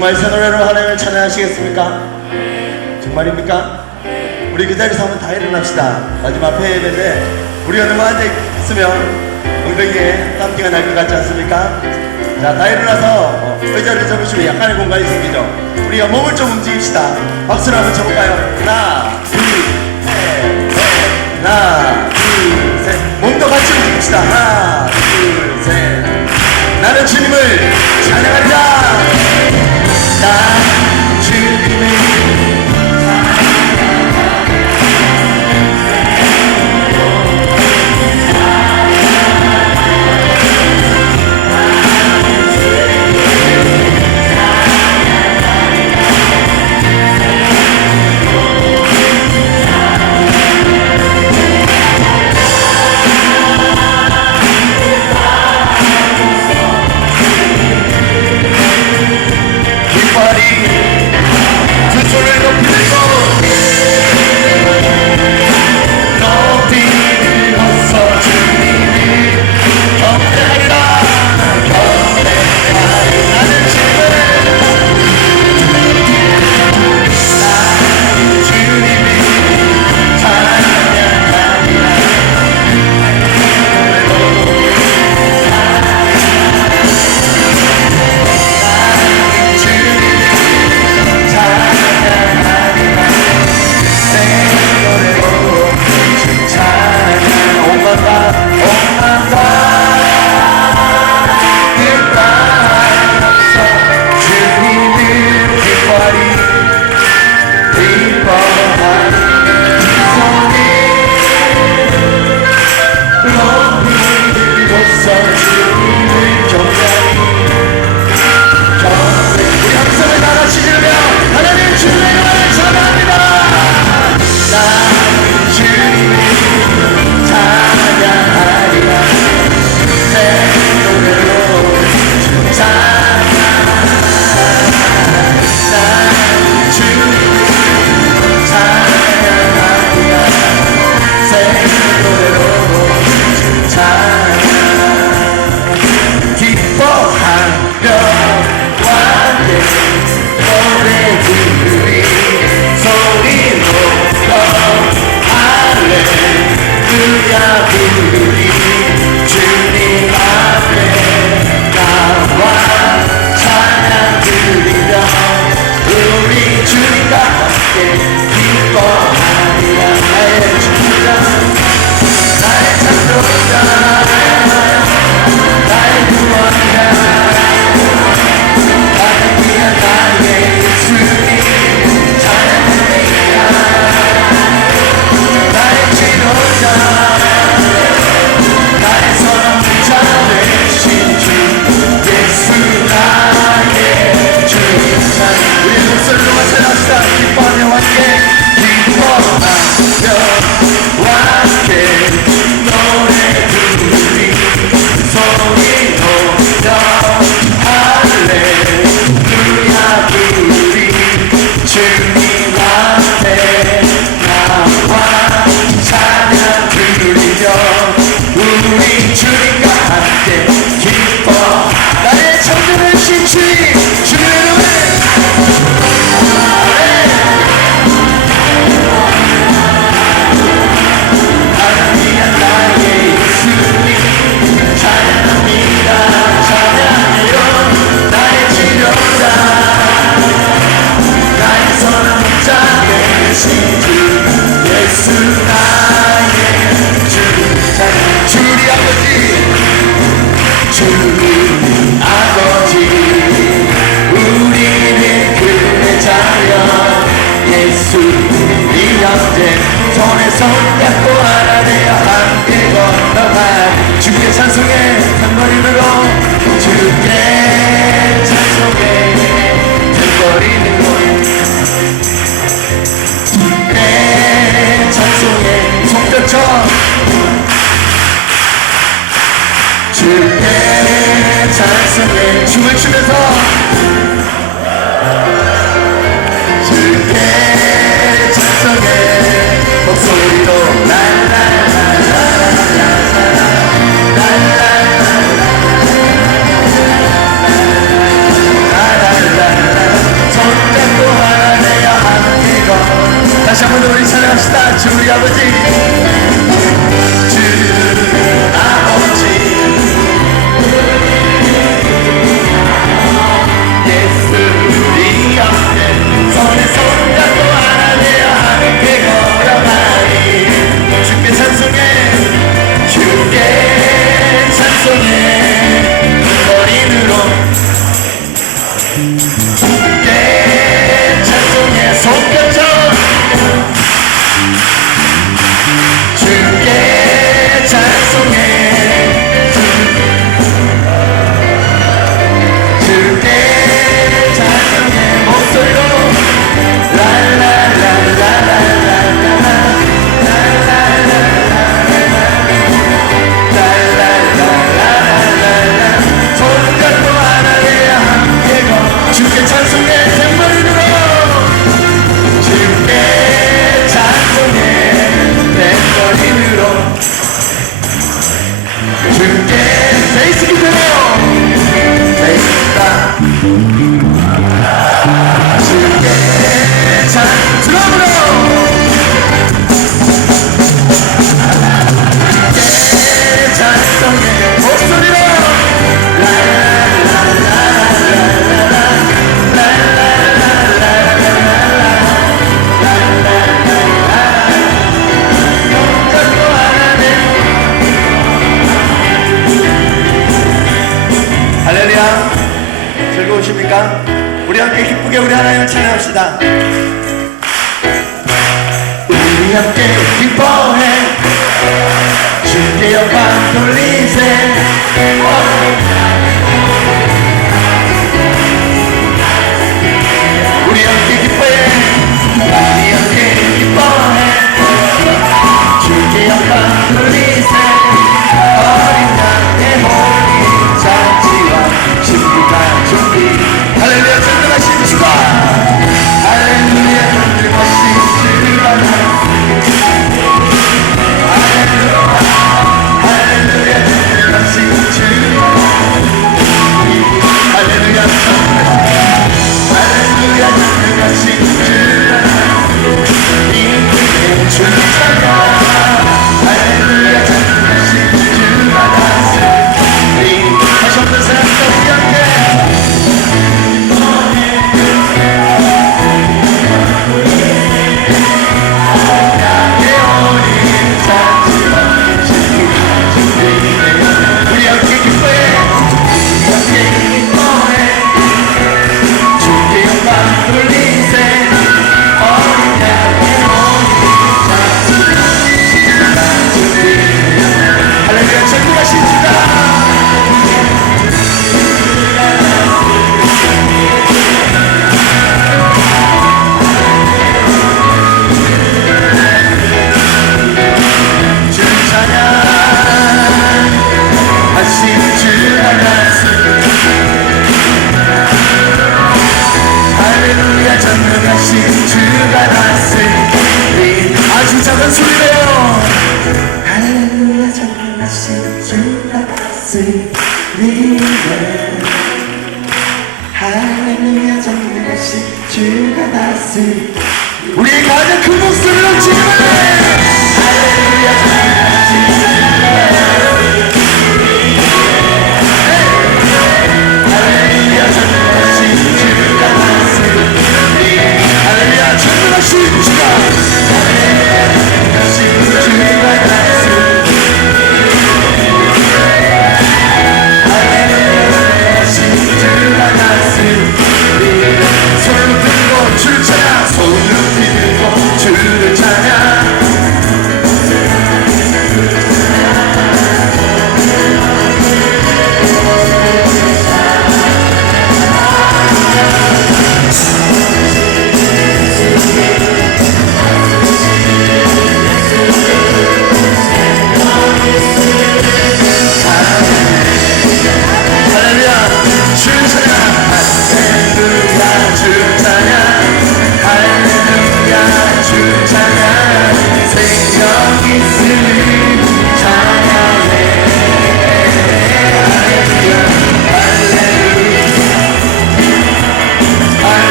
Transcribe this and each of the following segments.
정말 새 노래로 하나님을 찬양하시겠습니까? 정말입니까? 우리 그 자리에서 한번 다 일어납시다. 마지막 폐회인데 우리가 너무 앉아있으면 엉덩이에 땀띠가 날 것 같지 않습니까? 자, 다 일어나서 의자를 접으시면 약간의 공간이 생기죠. 우리가 몸을 좀 움직입시다. 박수를 한번 쳐볼까요? 하나, 둘, 셋, 넷. 하나, 둘, 셋. 몸도 같이 움직입시다. 하나, 둘, 셋. 나는 주님을 찬양한다. 나 주님을 손에 손잡고 하나 되어 함께 건너가 주께 찬송해 탬버린으로 주께 찬송해 탬버린으로 주께 찬송해 손뼉쳐 주께 찬송해 춤을 추면서 주께 찬송해 목소리로 랄랄랄랄라 할렐루야. 즐거우십니까? 우리 함께 기쁘게 우리 하나님을 찬양합시다. 우리 함께 기뻐해 주께 영광 돌리세. 우리 함께 기뻐해 우리 함께 기뻐해 주께 영광 돌리세. 어린 양의 호리 잔치와 신부가 준비. 할렐루야. 전능하신 주가 할렐루야. 전능하신 주가 할렐루야. 전능하신 주가 할렐루야. 할렐루야. 전능하신 주가 이 주를 찬양. 할렐루야. 전능하신 주가 다스리. 다시 한번 사랑과 우리 함께 우리 함께 기뻐해 우리 함께 기뻐해 주께 영광 돌리세. 어린 양의 호리 잔치와 준비. 할렐루야. 전능하신 주가 할렐루야. 전능하신 주가 다스리. 아주 작은 소리로 할렐루야. 전능하신 주가 다스리. 할렐루야. 전능하신 주가 다스리. 우리의 가장 큰 목소리로 지금해. 할렐루야. 전능하신 주가 할렐루야. 전능하신 주가 다스리. 할렐루야. 전능하신 주가 할렐루야. 전능하신 주가 다스리. 할렐루야. 전능하신 주가 다스리. 손을 들고 주를 찬양. 손을 들고 주를 찬양.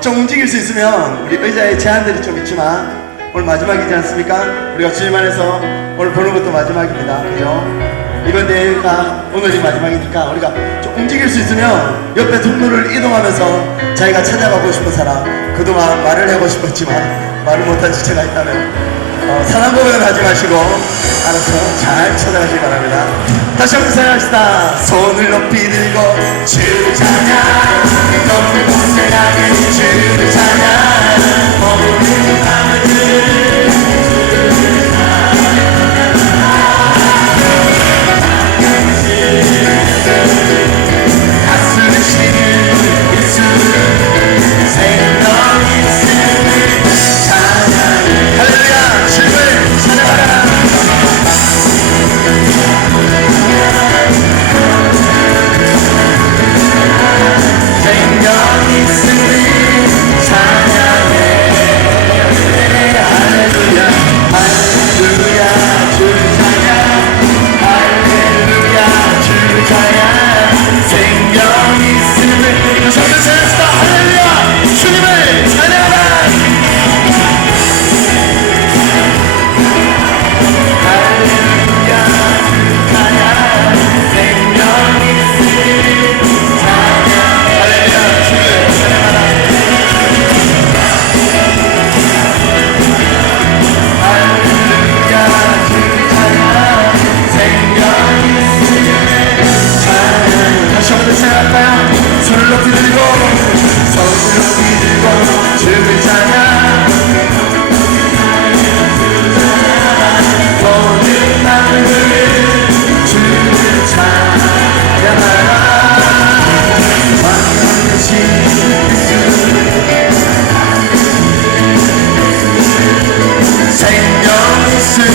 좀 움직일 수 있으면 우리 의자에 제한들이 좀 있지만 오늘 마지막이지 않습니까? 우리가 주님 안에서 오늘 보는 것도 마지막입니다. 그죠? 이번 대회가 오늘이 마지막이니까 우리가 좀 움직일 수 있으면 옆에 통로를 이동하면서 자기가 찾아가고 싶은 사람, 그동안 말을 하고 싶었지만 말을 못한 지체가 있다면 사랑 고백은 하지 마시고 알아서 잘 찾아가시기 바랍니다. 다시 한번 사랑합시다. 손을 높이 들고 주를 찬양. 높은 곳을 향해 주를 찬양. 모든 마음을 가슴을 쉬는 예수 생명 있음을 찬양. 할렐루야. 주를 찬양하라. 손을 높이 들고 손을 높이 들고 주를 찬양 모든 마음을 주를 찬양하라 생명 있음을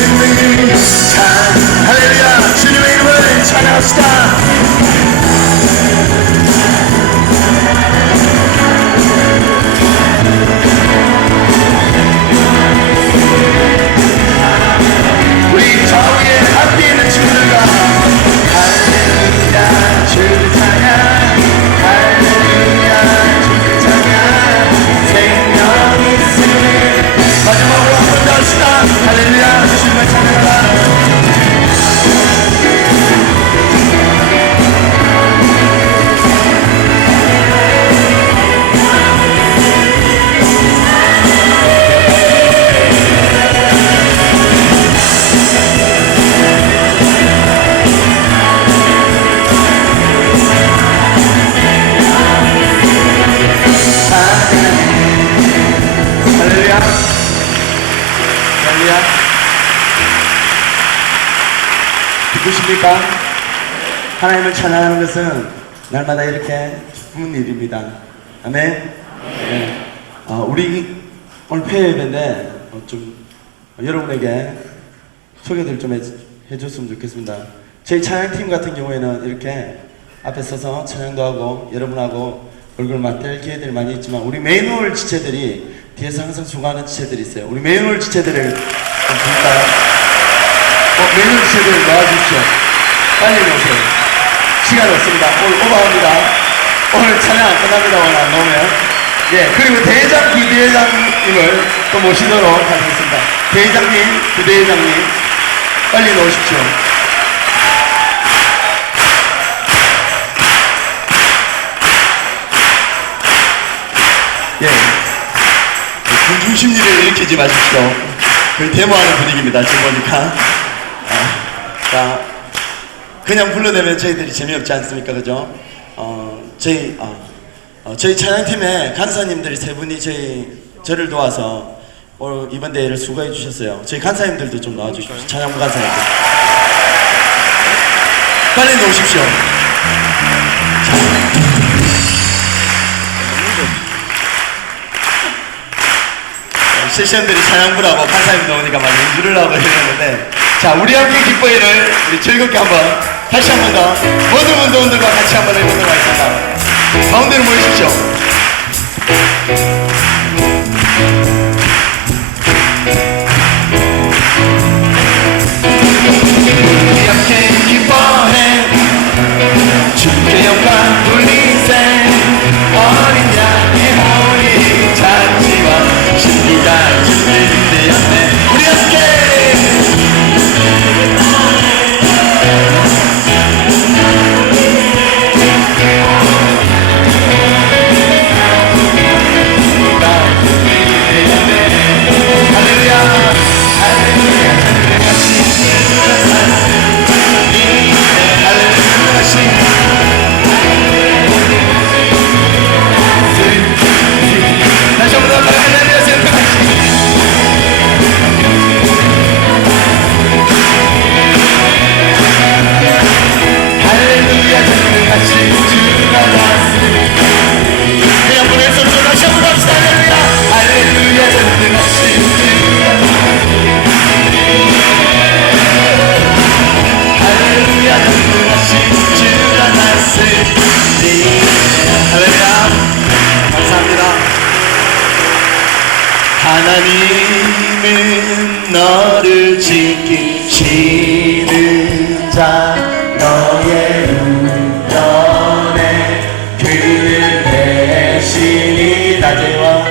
할렐루야 주님의 이름을 찬양합시다. 우리 좌우에 함께 있는 친구들과 할렐루야 주를 찬양 할렐루야 주를 찬양 생명 있음을 마지막으로 한 번 더 합시다. 할렐루야 주님을 찬양하라. 할렐루야 할렐루야 기쁘십니까? 하나님을 찬양하는 것은 날마다 이렇게 기쁜 일입니다. 아멘. 네. 우리 오늘 폐회 예배인데 좀 여러분에게 소개를 좀 해줬으면 좋겠습니다. 저희 찬양팀 같은 경우에는 이렇게 앞에 서서 찬양도 하고 여러분하고 얼굴 맞댈 기회들이 많이 있지만 우리 매뉴얼 지체들이 뒤에서 항상 수고하는 지체들이 있어요. 우리 매뉴얼 지체들을 좀 볼까요? 매뉴얼 지체들 나와주십시오. 빨리 오세요. 시간 없습니다. 오늘 오버합니다. 오늘 찬양 끝납니다. 오늘 안 나오면. 예, 그리고 대회장 부대회장님을 또 모시도록 하겠습니다. 대회장님, 부대회장님 빨리 나오십시오. 예, 군중심리를 일으키지 마십시오. 그 데모하는 분위기입니다. 지금 보니까. 자, 그냥 불러내면 저희들이 재미없지 않습니까? 그죠? 저희 찬양팀의 간사님들이 세 분이 저를 도와서 오늘 이번 대회를 수고해 주셨어요. 저희 간사님들도 좀 나와주십시오. 찬양부 간사님들. 빨리 나오십시오. 세션들이 찬양부라고 간사님 나오니까 막 연주를 하고 이러는데, 자, 우리 함께 기뻐해를 우리 즐겁게 한번 다시 한 번 더 모든 운동들과 같이 한번 해보도록 하겠습니다. 가운데로 모이십시오. 우리 함께 기뻐해 주께 영광 돌리세 어린 양의 호리 잔치와 신비가 준비되었네. 우리 함께 하나님은 너를 지키시는 자 너의 운전에 그는 대신이 낮에와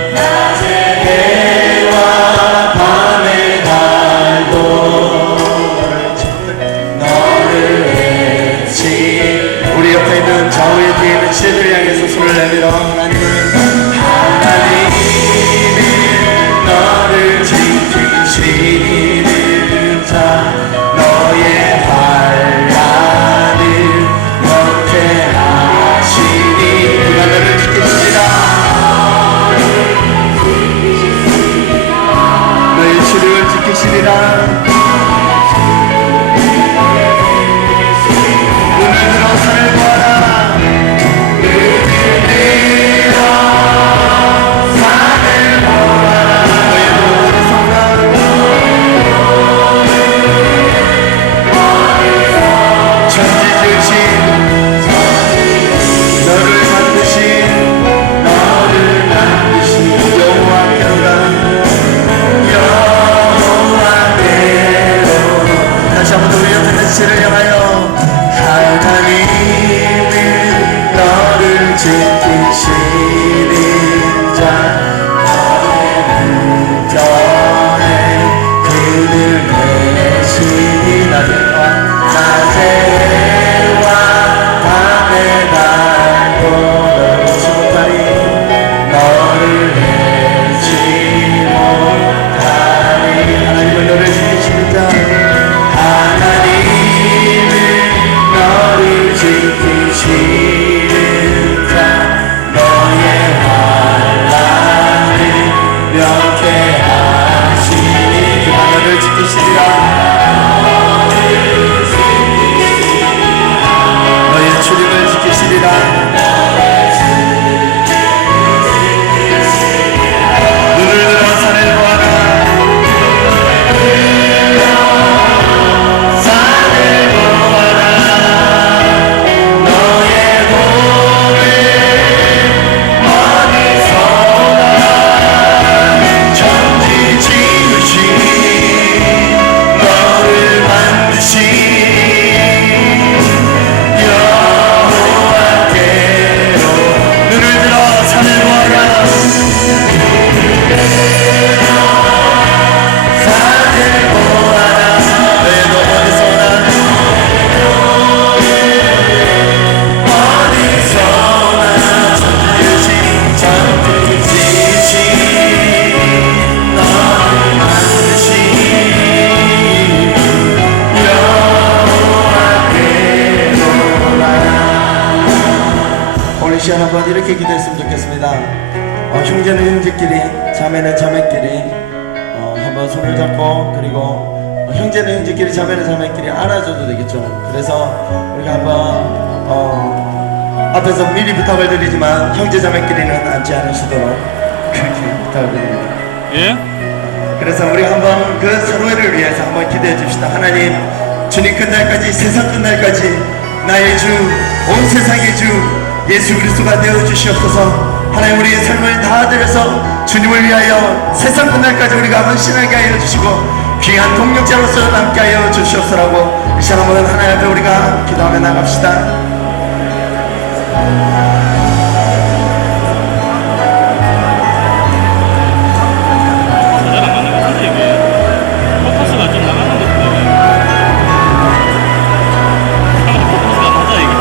해와 밤에 달도 너를 외치. 우리 옆에 있는 좌우에 뒤에 있는 지혜들을 향해서 손을 내밀어 하나님은 너를 지키시는 오늘 시간 한번 이렇게 기도했으면 좋겠습니다. 형제는 형제끼리, 자매는 자매끼리 한번 손을 잡고, 그리고 형제는 형제끼리, 자매는 자매끼리 안아줘도 되겠죠. 그래서 우리가 한번 앞에서 미리 부탁을 드리지만 형제 자매끼리는 앉지 않으시도록 그렇게 부탁을 드립니다. 예? 그래서 우리 한번 그 서로를 위해서 한번 기도해 줍시다. 하나님, 주님 끝날까지, 세상 끝날까지 나의 주, 온 세상의 주 예수 그리스도가 되어 주시옵소서. 하나님, 우리의 삶을 다 드려서 주님을 위하여 세상 끝날까지 우리가 헌신하게 하여 주시고 귀한 동력자로서 남게 하여 주시옵소서라고 이 시간 한번 하나님 앞에 우리가 기도하며 나갑시다. 잘 안 맞는 것 같은데 이게 포커스가 좀 나가는 것 같은데 포커스가 안 맞아 이게.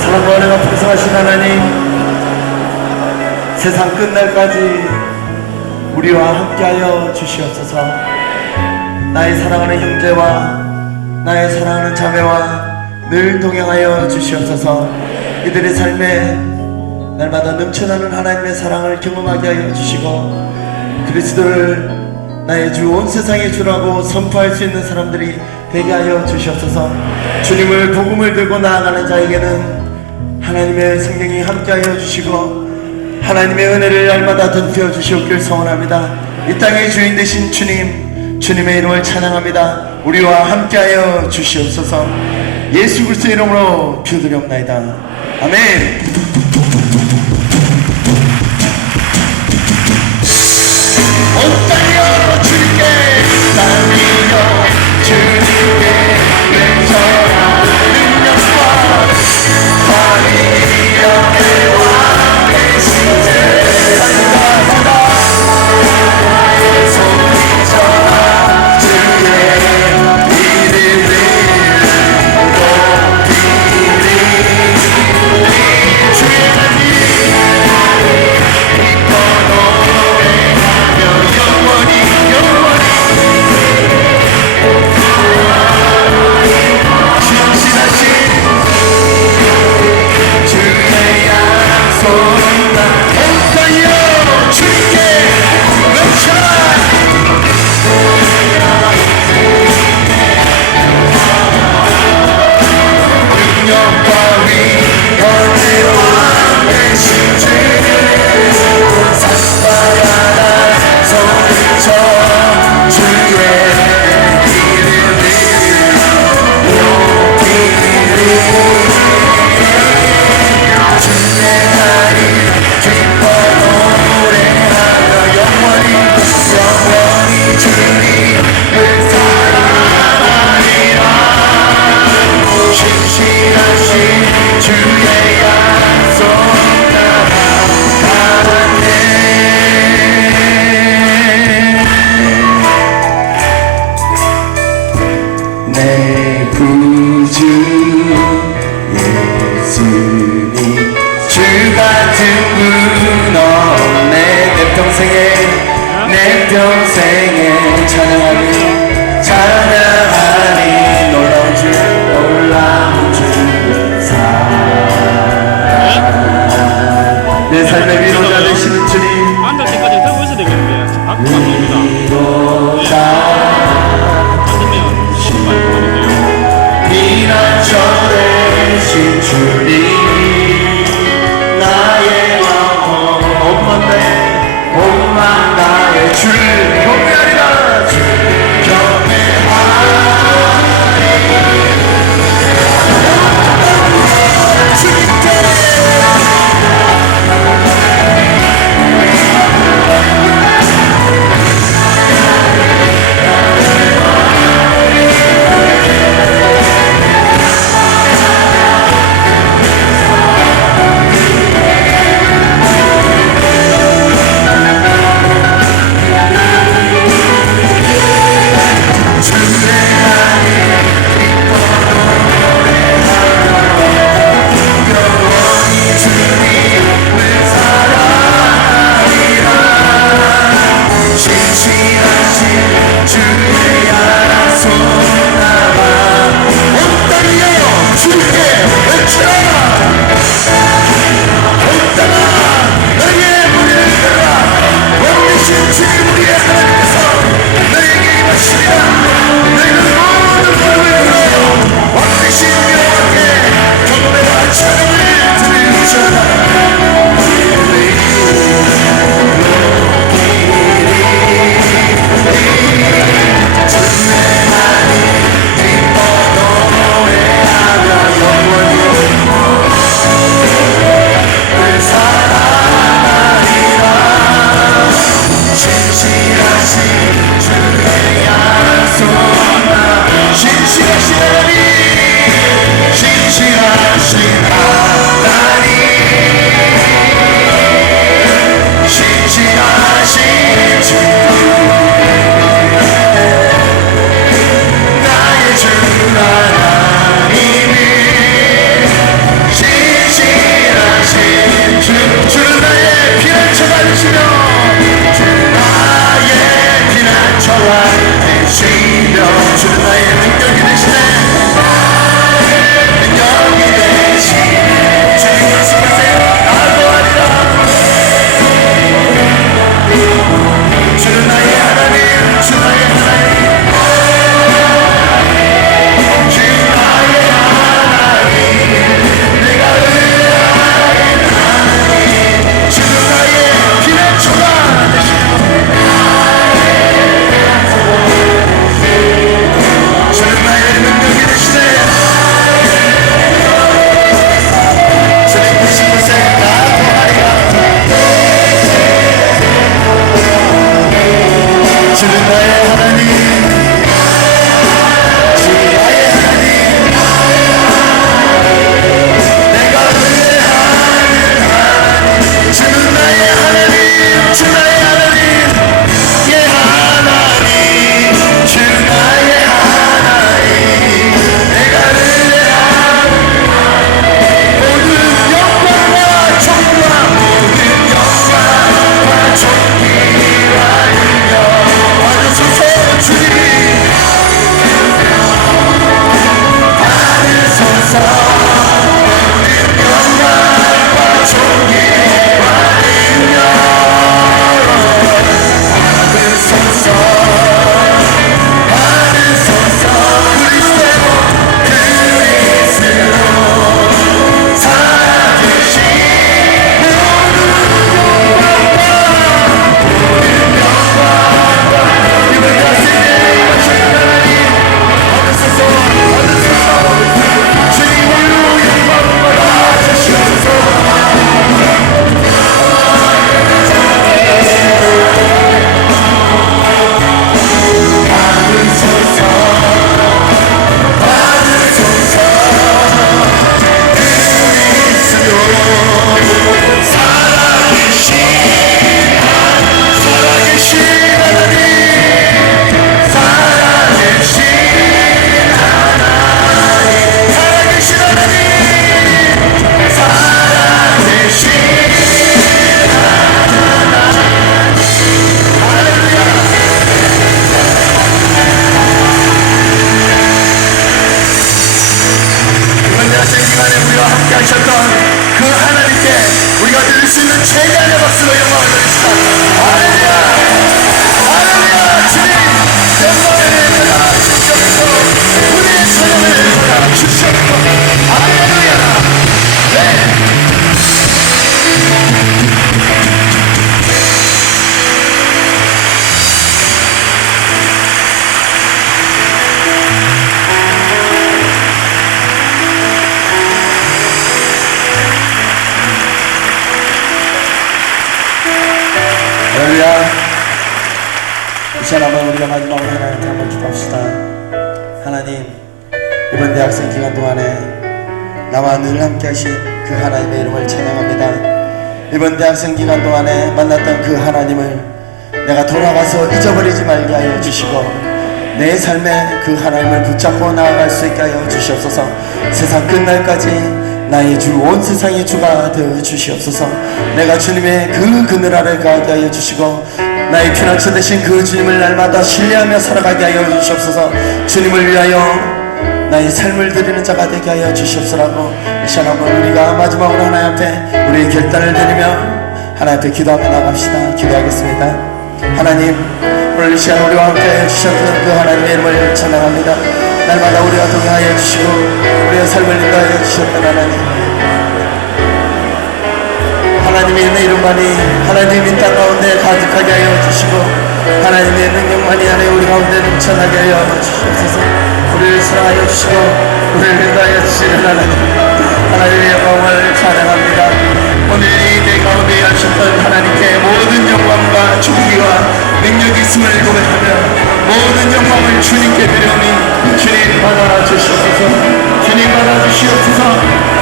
사랑과 은혜가 풍성하신 하나님, 세상 끝날까지 우리와 함께하여 주시옵소서. 나의 사랑하는 형제와 나의 사랑하는 자매와 늘 동행하여 주시옵소서. 이들의 삶에 날마다 넘쳐나는 하나님의 사랑을 경험하게 하여 주시고 그리스도를 나의 주, 온 세상의 주라고 선포할 수 있는 사람들이 되게 하여 주시옵소서. 주님을 복음을 들고 나아가는 자에게는 하나님의 성령이 함께하여 주시고 하나님의 은혜를 날마다 덧입혀 주시옵길 소원합니다. 이 땅의 주인 되신 주님, 주님의 이름을 찬양합니다. 우리와 함께하여 주시옵소서. 예수 그리스도의 이름으로 기도드리옵나이다. 아멘. 온 땅이여 주님께 땅이여 주님께 맹설한 능력과 땅이여 대왕 계신 주 산다하다 소리쳐라 주의 이름을 높이리 주의 날이 내 평생에 찬양하리 놀라운 주 사랑 내 삶의 주를 경외하리라. 주를 경외하리. 주님께 주소 할렐루야. 이 시간 한번 우리가 마지막으로 하나님께 한번 기도합시다. 하나님, 이번 대학생 기간 동안에 나와 늘 함께 하신 그 하나님의 이름을 찬양합니다. 이번 대학생 기간 동안에 만났던 그 하나님을 내가 돌아가서 잊어버리지 말게 하여 주시고 내 삶에 그 하나님을 붙잡고 나아갈 수 있게 하여 주시옵소서. 세상 끝날까지 나의 주, 온 세상의 주가 되어 주시옵소서. 내가 주님의 그 그늘 아래 가게 하여 주시고 나의 피난처 되신 그 주님을 날마다 신뢰하며 살아가게 하여 주시옵소서. 주님을 위하여 나의 삶을 드리는 자가 되게 하여 주시옵소라고 이 시간 한번 우리가 마지막으로 하나님 앞에 우리의 결단을 드리며 하나님 앞에 기도하며 나갑시다. 기도하겠습니다. 하나님, 오늘 이 시간 우리와 함께 해주셨던 그 하나님의 이름을 찬양합니다. 날마다 우리와 동행하여 주시고 우리의 삶을 인도하여 주셨던 하나님의 있는 이름만이 하나님의 땅 가운데 가득하게 하여 주시고 하나님의 능력만이 안에 우리 가운데 넘쳐나게 하여 주시옵소서. 우리를 사랑하여 주시고 우리를 인도하여 주시는 하나님의 영광을 찬양합니다. 오늘 이 내 가운데 하셨던 하나님께 모든 영광과 존귀와 능력이 있음을 고백하며 모든 영광을 주님께 드려오니 주님 받아주시옵소서. 주님 받아주시옵소서.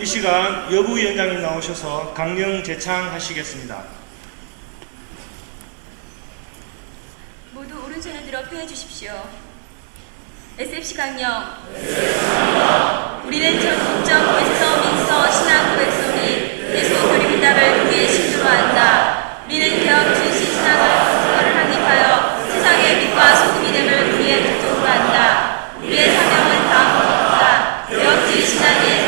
이 시간 여부위원장님 나오셔서 강령 제창하시겠습니다. 모두 오른손을 들어 표해 주십시오. SFC 강령. 우리는 전국적 외서 민서 신앙 고백서 및 예수 교리 비답을 우리의 신조로 한다. 우리는 개혁 중심 신앙을 확립하여 세상의 빛과 소금이 됨을 우리의 목적으로 한다. 우리의 사명은 다음과 개혁주의 신앙의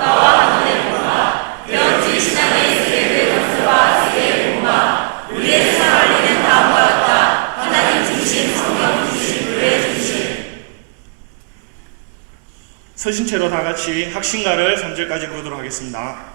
국가와 학문의 본마, 개혁주의 신앙의 세계의 건설과 세계의 본마, 우리의 세상 원리는 다음과 같다. 하나님 중심, 성경 중심, 교회 중심. 서신 채로 다 같이 학신가를 3절까지 부르도록 하겠습니다.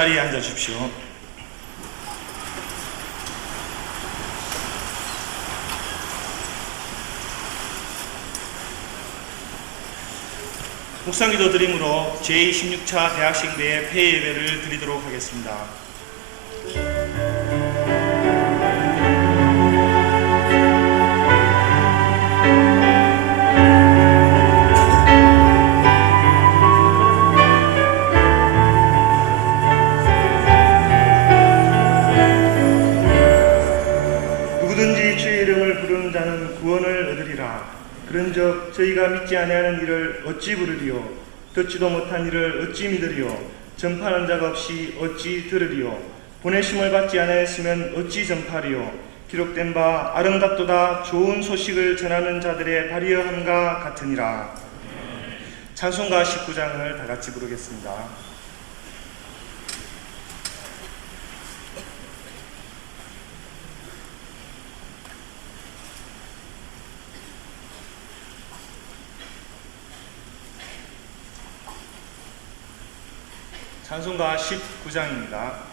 자리에 앉아 주십시오. 묵상기도 드림으로 제16차 대학생대회 폐예배를 드리도록 하겠습니다. 믿는 자는 구원을 얻으리라. 그런즉 저희가 믿지 아니하는 이를 어찌 부르리요? 듣지도 못한 이를 어찌 믿으리요? 전파하는 자가 없이 어찌 들으리요? 보내심을 받지 아니하였으면 어찌 전파리요? 기록된 바 아름답도다 좋은 소식을 전하는 자들의 발휘함과 같으니라. 찬송가 19장을 다 같이 부르겠습니다. 찬송가 19장입니다.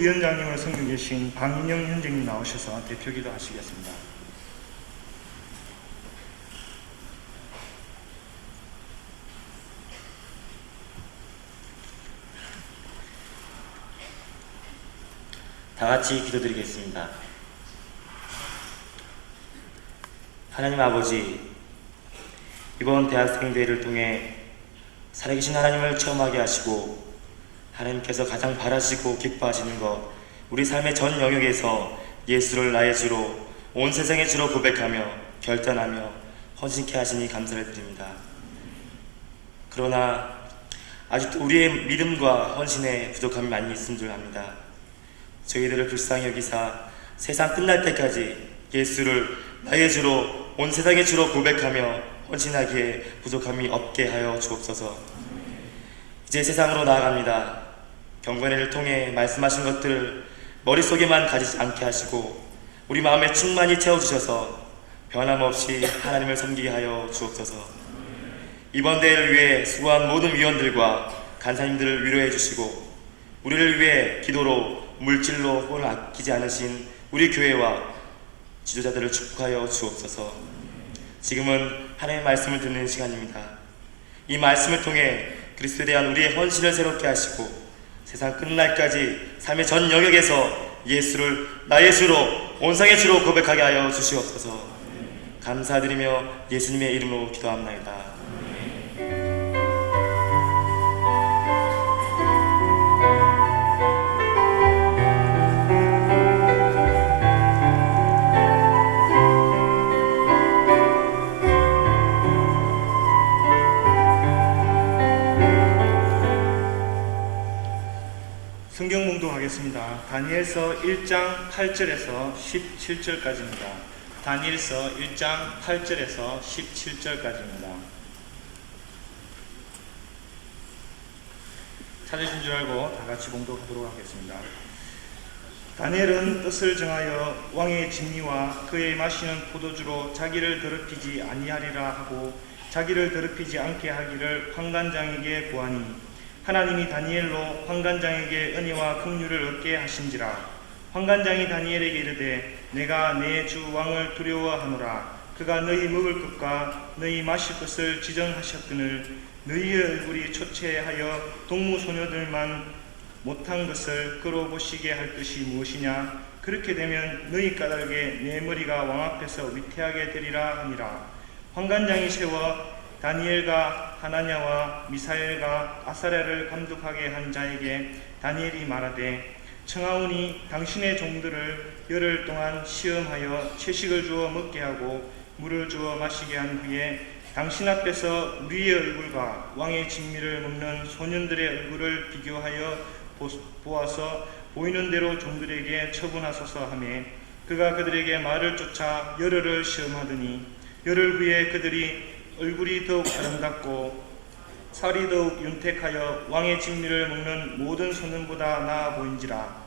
위원장님을 섬기고 계신 방인영 현장님 나오셔서 대표기도 하시겠습니다. 다 같이 기도드리겠습니다. 하나님 아버지, 이번 대학생대회를 통해 살아계신 하나님을 체험하게 하시고 하나님께서 가장 바라시고 기뻐하시는 것, 우리 삶의 전 영역에서 예수를 나의 주로, 온 세상의 주로 고백하며 결단하며 헌신케 하시니 감사를 드립니다. 그러나 아직도 우리의 믿음과 헌신에 부족함이 많이 있은 줄 압니다. 저희들을 불쌍히 여기사 세상 끝날 때까지 예수를 나의 주로, 온 세상의 주로 고백하며 헌신하기에 부족함이 없게 하여 주옵소서. 이제 세상으로 나아갑니다. 경건회를 통해 말씀하신 것들을 머릿속에만 가지지 않게 하시고 우리 마음에 충만히 채워주셔서 변함없이 하나님을 섬기게 하여 주옵소서. 이번 대회를 위해 수고한 모든 위원들과 간사님들을 위로해 주시고 우리를 위해 기도로 물질로 혼을 아끼지 않으신 우리 교회와 지도자들을 축복하여 주옵소서. 지금은 하나님의 말씀을 듣는 시간입니다. 이 말씀을 통해 그리스도에 대한 우리의 헌신을 새롭게 하시고 세상 끝날까지 삶의 전 영역에서 예수를 나의 주로, 온상의 주로 고백하게 하여 주시옵소서. 감사드리며 예수님의 이름으로 기도합나이다. 성경 봉독하겠습니다. 다니엘서 1장 8절에서 17절까지입니다. 다니엘서 1장 8절에서 17절까지입니다. 찾으신 줄 알고 다 같이 봉독하도록 하겠습니다. 다니엘은 뜻을 정하여 왕의 진미와 그의 마시는 포도주로 자기를 더럽히지 아니하리라 하고 자기를 더럽히지 않게 하기를 환관장에게 구하니 하나님이 다니엘로 환관장에게 은혜와 긍휼을 얻게 하신지라. 환관장이 다니엘에게 이르되 내가 내 주 왕을 두려워하노라. 그가 너희 먹을 것과 너희 마실 것을 지정하셨거늘 너희의 얼굴이 초췌하여 동무소녀들만 못한 것을 끌어보시게 할 것이 무엇이냐. 그렇게 되면 너희 까닭에 내 머리가 왕 앞에서 위태하게 되리라 하니라. 환관장이 세워 다니엘과 하나냐와 미사엘과 아사랴를 감독하게 한 자에게 다니엘이 말하되 청하오니 당신의 종들을 열흘 동안 시험하여 채식을 주어 먹게 하고 물을 주어 마시게 한 후에 당신 앞에서 우리의 얼굴과 왕의 진미를 먹는 소년들의 얼굴을 비교하여 보아서 보이는 대로 종들에게 처분하소서 하매 그가 그들에게 말을 쫓아 열흘을 시험하더니 열흘 후에 그들이 얼굴이 더욱 아름답고 살이 더욱 윤택하여 왕의 진미를 먹는 모든 소년보다 나아 보인지라.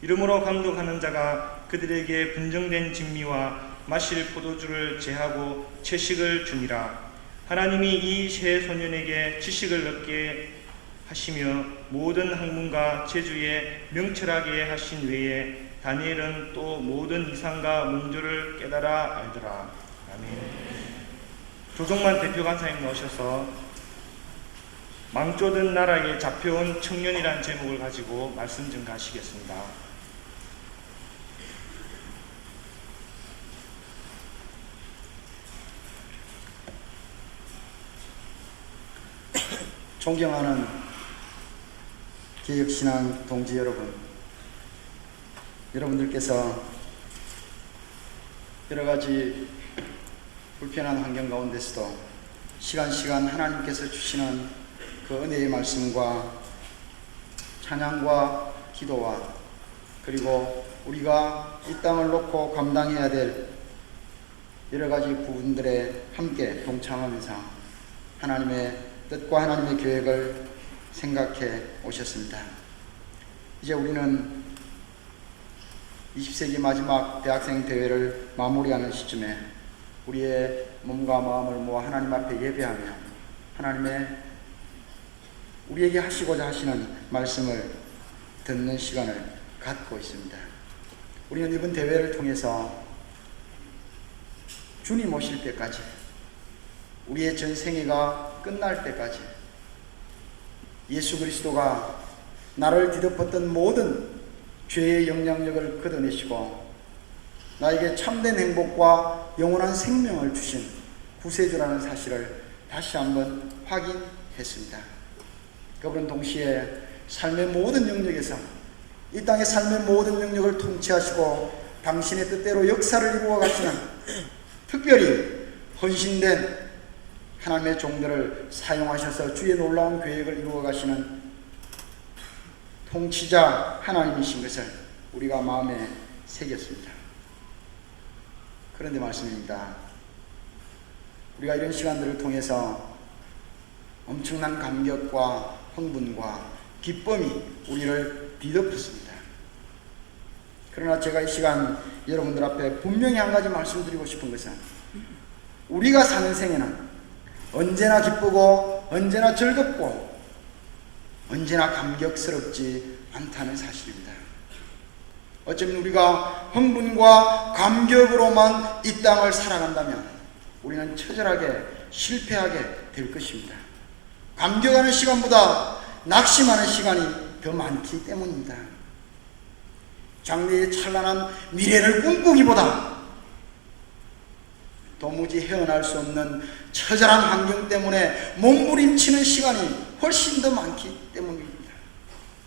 이러므로 감독하는 자가 그들에게 분정된 진미와 마실 포도주를 제하고 채식을 주니라. 하나님이 이 세 소년에게 지식을 얻게 하시며 모든 학문과 재주에 명철하게 하신 외에 다니엘은 또 모든 이상과 문조를 깨달아 알더라. 아멘. 조정만 대표 간사님 나오셔서 망조든 나라에 잡혀온 청년이라는 제목을 가지고 말씀 증가하시겠습니다. 존경하는 개혁신앙 동지 여러분, 여러분들께서 여러 가지 불편한 환경 가운데서도 시간 하나님께서 주시는 그 은혜의 말씀과 찬양과 기도와 그리고 우리가 이 땅을 놓고 감당해야 될 여러 가지 부분들에 함께 동참하면서 하나님의 뜻과 하나님의 계획을 생각해 오셨습니다. 이제 우리는 20세기 마지막 대학생 대회를 마무리하는 시점에 우리의 몸과 마음을 모아 하나님 앞에 예배하며 하나님의 우리에게 하시고자 하시는 말씀을 듣는 시간을 갖고 있습니다. 우리는 이번 대회를 통해서 주님 오실 때까지 우리의 전생애가 끝날 때까지 예수 그리스도가 나를 뒤덮었던 모든 죄의 영향력을 걷어내시고 나에게 참된 행복과 영원한 생명을 주신 구세주라는 사실을 다시 한번 확인했습니다. 그분은 동시에 삶의 모든 영역에서 이 땅의 삶의 모든 영역을 통치하시고 당신의 뜻대로 역사를 이루어 가시는 특별히 헌신된 하나님의 종들을 사용하셔서 주의 놀라운 계획을 이루어 가시는 통치자 하나님이신 것을 우리가 마음에 새겼습니다. 그런데 말씀입니다. 우리가 이런 시간들을 통해서 엄청난 감격과 흥분과 기쁨이 우리를 뒤덮었습니다. 그러나 제가 이 시간 여러분들 앞에 분명히 한 가지 말씀드리고 싶은 것은 우리가 사는 생애는 언제나 기쁘고 언제나 즐겁고 언제나 감격스럽지 않다는 사실입니다. 어쩌면 우리가 흥분과 감격으로만 이 땅을 살아간다면 우리는 처절하게 실패하게 될 것입니다. 감격하는 시간보다 낙심하는 시간이 더 많기 때문입니다. 장래의 찬란한 미래를 꿈꾸기보다 도무지 헤어날 수 없는 처절한 환경 때문에 몸부림치는 시간이 훨씬 더 많기 때문입니다.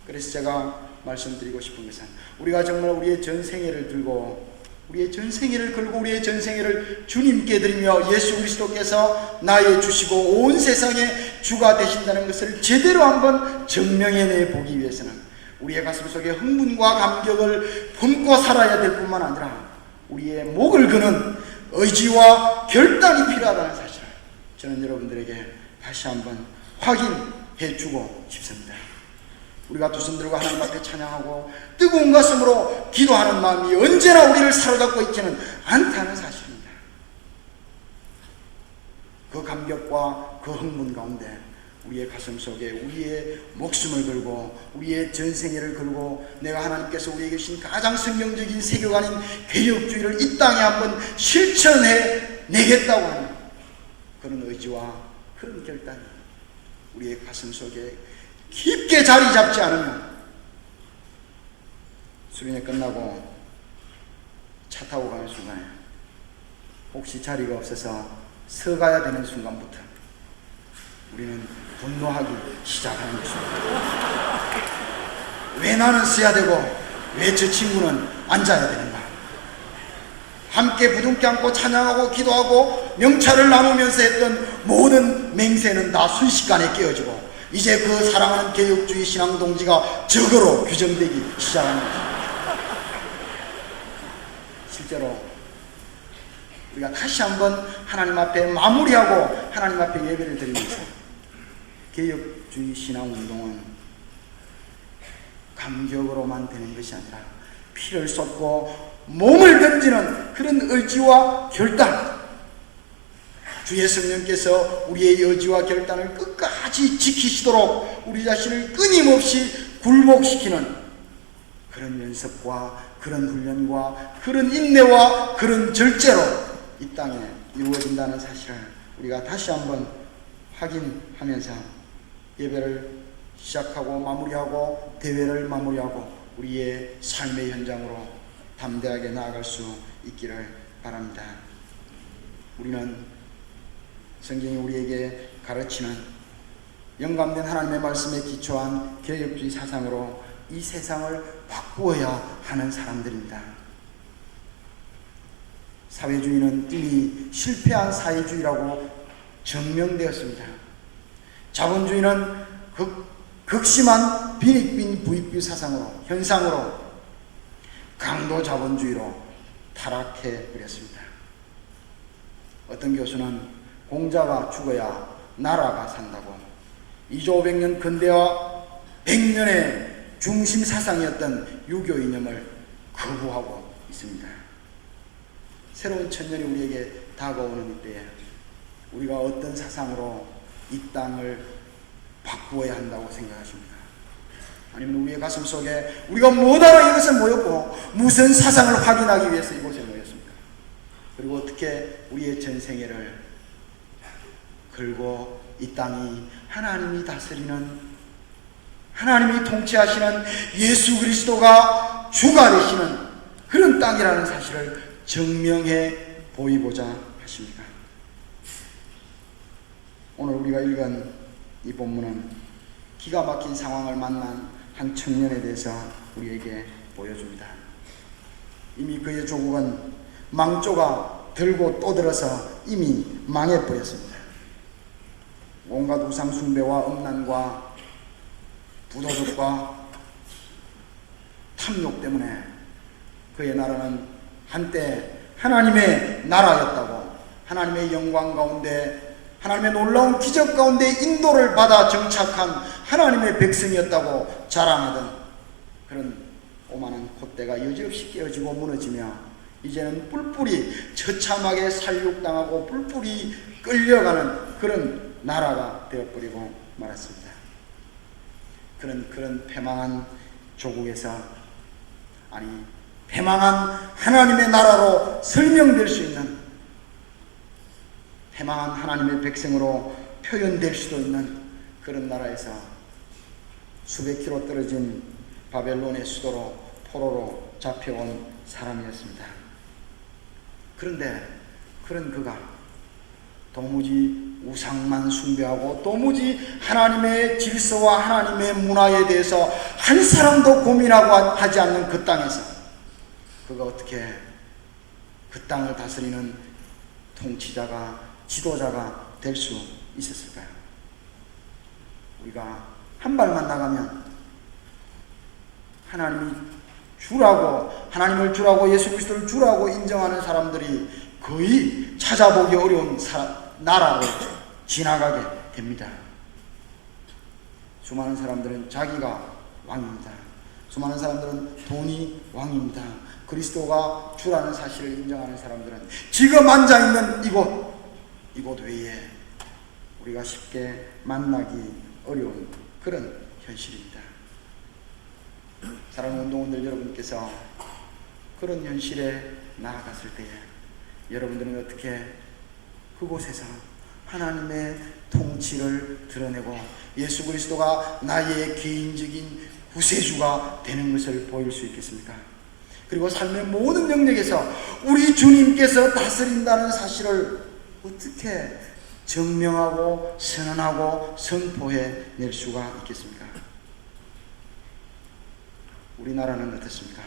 그래서 제가 말씀드리고 싶은 것은 우리가 정말 우리의 전생애를 들고 우리의 전생애를 걸고 우리의 전생애를 주님께 드리며 예수 그리스도께서 나의 주시고 온 세상의 주가 되신다는 것을 제대로 한번 증명해내 보기 위해서는 우리의 가슴 속에 흥분과 감격을 품고 살아야 될 뿐만 아니라 우리의 목을 거는 의지와 결단이 필요하다는 사실을 저는 여러분들에게 다시 한번 확인해 주고 싶습니다. 우리가 두 손 들고 하나님 앞에 찬양하고 뜨거운 가슴으로 기도하는 마음이 언제나 우리를 사로잡고 있지는 않다는 사실입니다. 그 감격과 그 흥분 가운데 우리의 가슴 속에 우리의 목숨을 걸고 우리의 전생애를 걸고 내가 하나님께서 우리에게 주신 가장 성경적인 세계관인 개혁주의를 이 땅에 한번 실천해 내겠다고 하는 그런 의지와 그런 결단이 우리의 가슴 속에 깊게 자리 잡지 않으면 수련회 끝나고 차 타고 가는 순간에 혹시 자리가 없어서 서가야 되는 순간부터 우리는 분노하기 시작하는 것입니다. 왜 나는 서야 되고 왜 저 친구는 앉아야 되는가? 함께 부둥켜 안고 찬양하고 기도하고 명찰을 나누면서 했던 모든 맹세는 다 순식간에 깨어지고 이제 그 사랑하는 개혁주의 신앙 동지가 적으로 규정되기 시작하는 것입니다. 실제로 우리가 다시 한번 하나님 앞에 마무리하고 하나님 앞에 예배를 드리면서 개혁주의 신앙운동은 감격으로만 되는 것이 아니라 피를 쏟고 몸을 던지는 그런 의지와 결단, 주의 성령께서 우리의 의지와 결단을 끝까지 지키시도록 우리 자신을 끊임없이 굴복시키는 그런 연습과 그런 훈련과 그런 인내와 그런 절제로 이 땅에 이루어진다는 사실을 우리가 다시 한번 확인하면서 예배를 시작하고 마무리하고 대회를 마무리하고 우리의 삶의 현장으로 담대하게 나아갈 수 있기를 바랍니다. 우리는 성경이 우리에게 가르치는 영감된 하나님의 말씀에 기초한 개혁주의 사상으로 이 세상을 바꾸어야 하는 사람들입니다. 사회주의는 이미 실패한 사회주의라고 증명되었습니다. 자본주의는 극심한 빈익빈 부익부 사상으로 현상으로 강도 자본주의로 타락해 버렸습니다. 어떤 교수는 공자가 죽어야 나라가 산다고 2조 500년 근대화 100년의 중심 사상이었던 유교 이념을 거부하고 있습니다. 새로운 천년이 우리에게 다가오는 이때에 우리가 어떤 사상으로 이 땅을 바꾸어야 한다고 생각하십니까? 아니면 우리의 가슴 속에 우리가 뭐하러 이것에 모였고 무슨 사상을 확인하기 위해서 이곳에 모였습니까? 그리고 어떻게 우리의 전생애를 걸고 이 땅이 하나님이 다스리는 하나님이 통치하시는 예수 그리스도가 주가 되시는 그런 땅이라는 사실을 증명해 보이고자 하십니까? 오늘 우리가 읽은 이 본문은 기가 막힌 상황을 만난 한 청년에 대해서 우리에게 보여줍니다. 이미 그의 조국은 망조가 들고 떠들어서 이미 망해버렸습니다. 온갖 우상 숭배와 음란과 부도덕과 탐욕 때문에 그의 나라는 한때 하나님의 나라였다고, 하나님의 영광 가운데 하나님의 놀라운 기적 가운데 인도를 받아 정착한 하나님의 백성이었다고 자랑하던 그런 오만한 콧대가 여지없이 깨어지고 무너지며 이제는 뿔뿔이 처참하게 살육당하고 뿔뿔이 끌려가는 그런 나라가 되어버리고 말았습니다. 그런 패망한 조국에서, 아니 패망한 하나님의 나라로 설명될 수 있는, 패망한 하나님의 백성으로 표현될 수도 있는 그런 나라에서 수백 킬로 떨어진 바벨론의 수도로 포로로 잡혀온 사람이었습니다. 그런데 그런 그가 도무지 우상만 숭배하고 도무지 하나님의 질서와 하나님의 문화에 대해서 한 사람도 고민하고 하지 않는 그 땅에서 그가 어떻게 그 땅을 다스리는 통치자가, 지도자가 될 수 있었을까요? 우리가 한 발만 나가면 하나님이 주라고, 하나님을 주라고, 예수 그리스도를 주라고 인정하는 사람들이 거의 찾아보기 어려운 나라로 지나가게 됩니다. 수많은 사람들은 자기가 왕입니다. 수많은 사람들은 돈이 왕입니다. 그리스도가 주라는 사실을 인정하는 사람들은 지금 앉아있는 이곳 외에 우리가 쉽게 만나기 어려운 그런 현실입니다. 사랑하는 운동원들 여러분께서 그런 현실에 나아갔을 때에 여러분들은 어떻게 그곳에서 하나님의 통치를 드러내고 예수 그리스도가 나의 개인적인 구세주가 되는 것을 보일 수 있겠습니까? 그리고 삶의 모든 영역에서 우리 주님께서 다스린다는 사실을 어떻게 증명하고 선언하고 선포해 낼 수가 있겠습니까? 우리나라는 어떻습니까?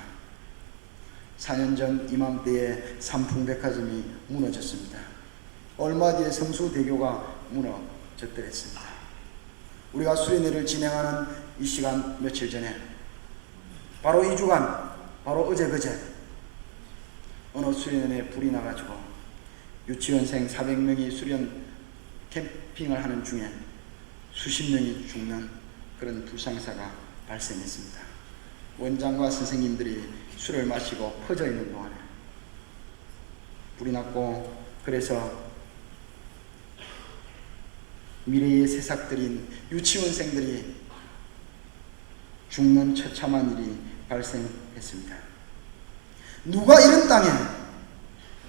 4년 전 이맘때에 삼풍백화점이 무너졌습니다. 얼마 뒤에 성수대교가 무너졌더랬습니다. 우리가 수련회를 진행하는 이 시간 며칠 전에 바로 2주간 바로 어제 어느 수련회에 불이 나가지고 유치원생 400명이 수련 캠핑을 하는 중에 수십 명이 죽는 그런 불상사가 발생했습니다. 원장과 선생님들이 술을 마시고 퍼져 있는 동안에 불이 났고, 그래서 미래의 새싹들인 유치원생들이 죽는 처참한 일이 발생했습니다. 누가 이런 땅에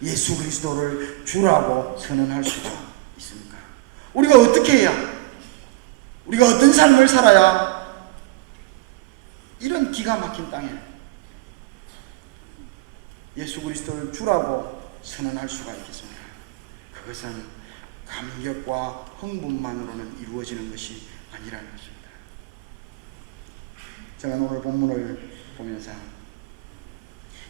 예수 그리스도를 주라고 선언할 수가 있습니까? 우리가 어떻게 해야, 우리가 어떤 삶을 살아야 이런 기가 막힌 땅에 예수 그리스도를 주라고 선언할 수가 있겠습니까? 그것은 감격과 흥분만으로는 이루어지는 것이 아니라는 것입니다. 제가 오늘 본문을 보면서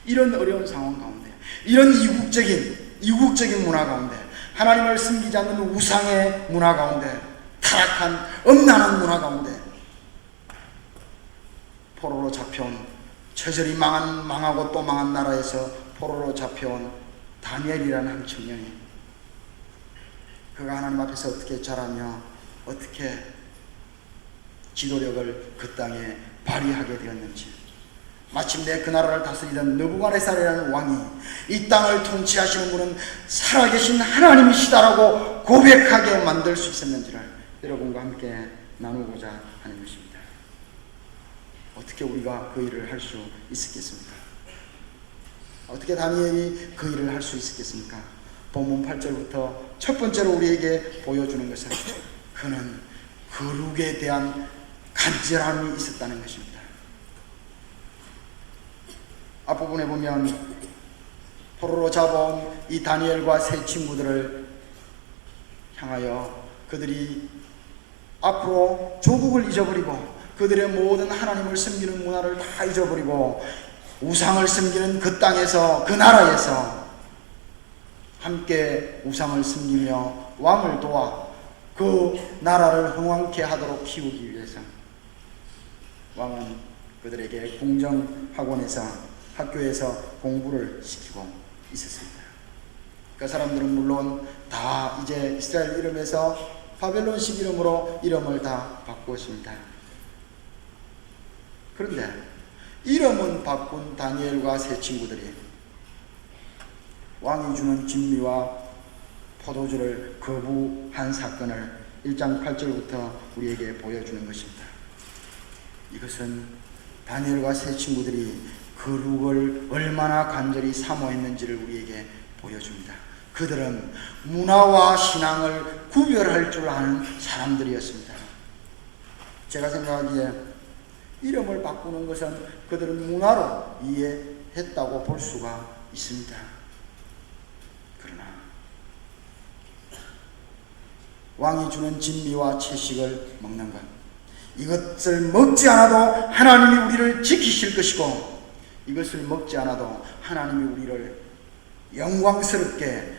이런 어려운 상황 가운데, 이런 이국적인 문화 가운데, 하나님을 섬기지 않는 우상의 문화 가운데, 타락한 음란한 문화 가운데 포로로 잡혀온, 처절히 망하고 또 망한 나라에서 포로로 잡혀온 다니엘이라는 한 청년이 그가 하나님 앞에서 어떻게 자라며 어떻게 지도력을 그 땅에 발휘하게 되었는지, 마침내 그 나라를 다스리던 느부갓네살이라는 왕이 이 땅을 통치하시는 분은 살아계신 하나님이시다라고 고백하게 만들 수 있었는지를 여러분과 함께 나누고자 하는 것입니다. 어떻게 우리가 그 일을 할 수 있었겠습니까? 어떻게 다니엘이 그 일을 할 수 있었겠습니까? 본문 8절부터 첫 번째로 우리에게 보여주는 것은 그는 거룩에 대한 간절함이 있었다는 것입니다. 앞부분에 보면 포로로 잡아온 이 다니엘과 세 친구들을 향하여 그들이 앞으로 조국을 잊어버리고 그들의 모든 하나님을 섬기는 문화를 다 잊어버리고 우상을 섬기는 그 땅에서, 그 나라에서 함께 우상을 섬기며 왕을 도와 그 나라를 흥왕케 하도록 키우기 위해서 왕은 그들에게 궁정학원에서, 학교에서 공부를 시키고 있었습니다. 그 사람들은 물론 다 이제 이스라엘 이름에서 바벨론식 이름으로 이름을 다 바꾸었습니다. 그런데 이름은 바꾼 다니엘과 세 친구들이 왕이 주는 진미와 포도주를 거부한 사건을 1장 8절부터 우리에게 보여주는 것입니다. 이것은 다니엘과 세 친구들이 거룩을 얼마나 간절히 사모했는지를 우리에게 보여줍니다. 그들은 문화와 신앙을 구별할 줄 아는 사람들이었습니다. 제가 생각하기에 이름을 바꾸는 것은 그들은 문화로 이해했다고 볼 수가 있습니다. 그러나 왕이 주는 진미와 채식을 먹는 것, 이것을 먹지 않아도 하나님이 우리를 지키실 것이고 이것을 먹지 않아도 하나님이 우리를 영광스럽게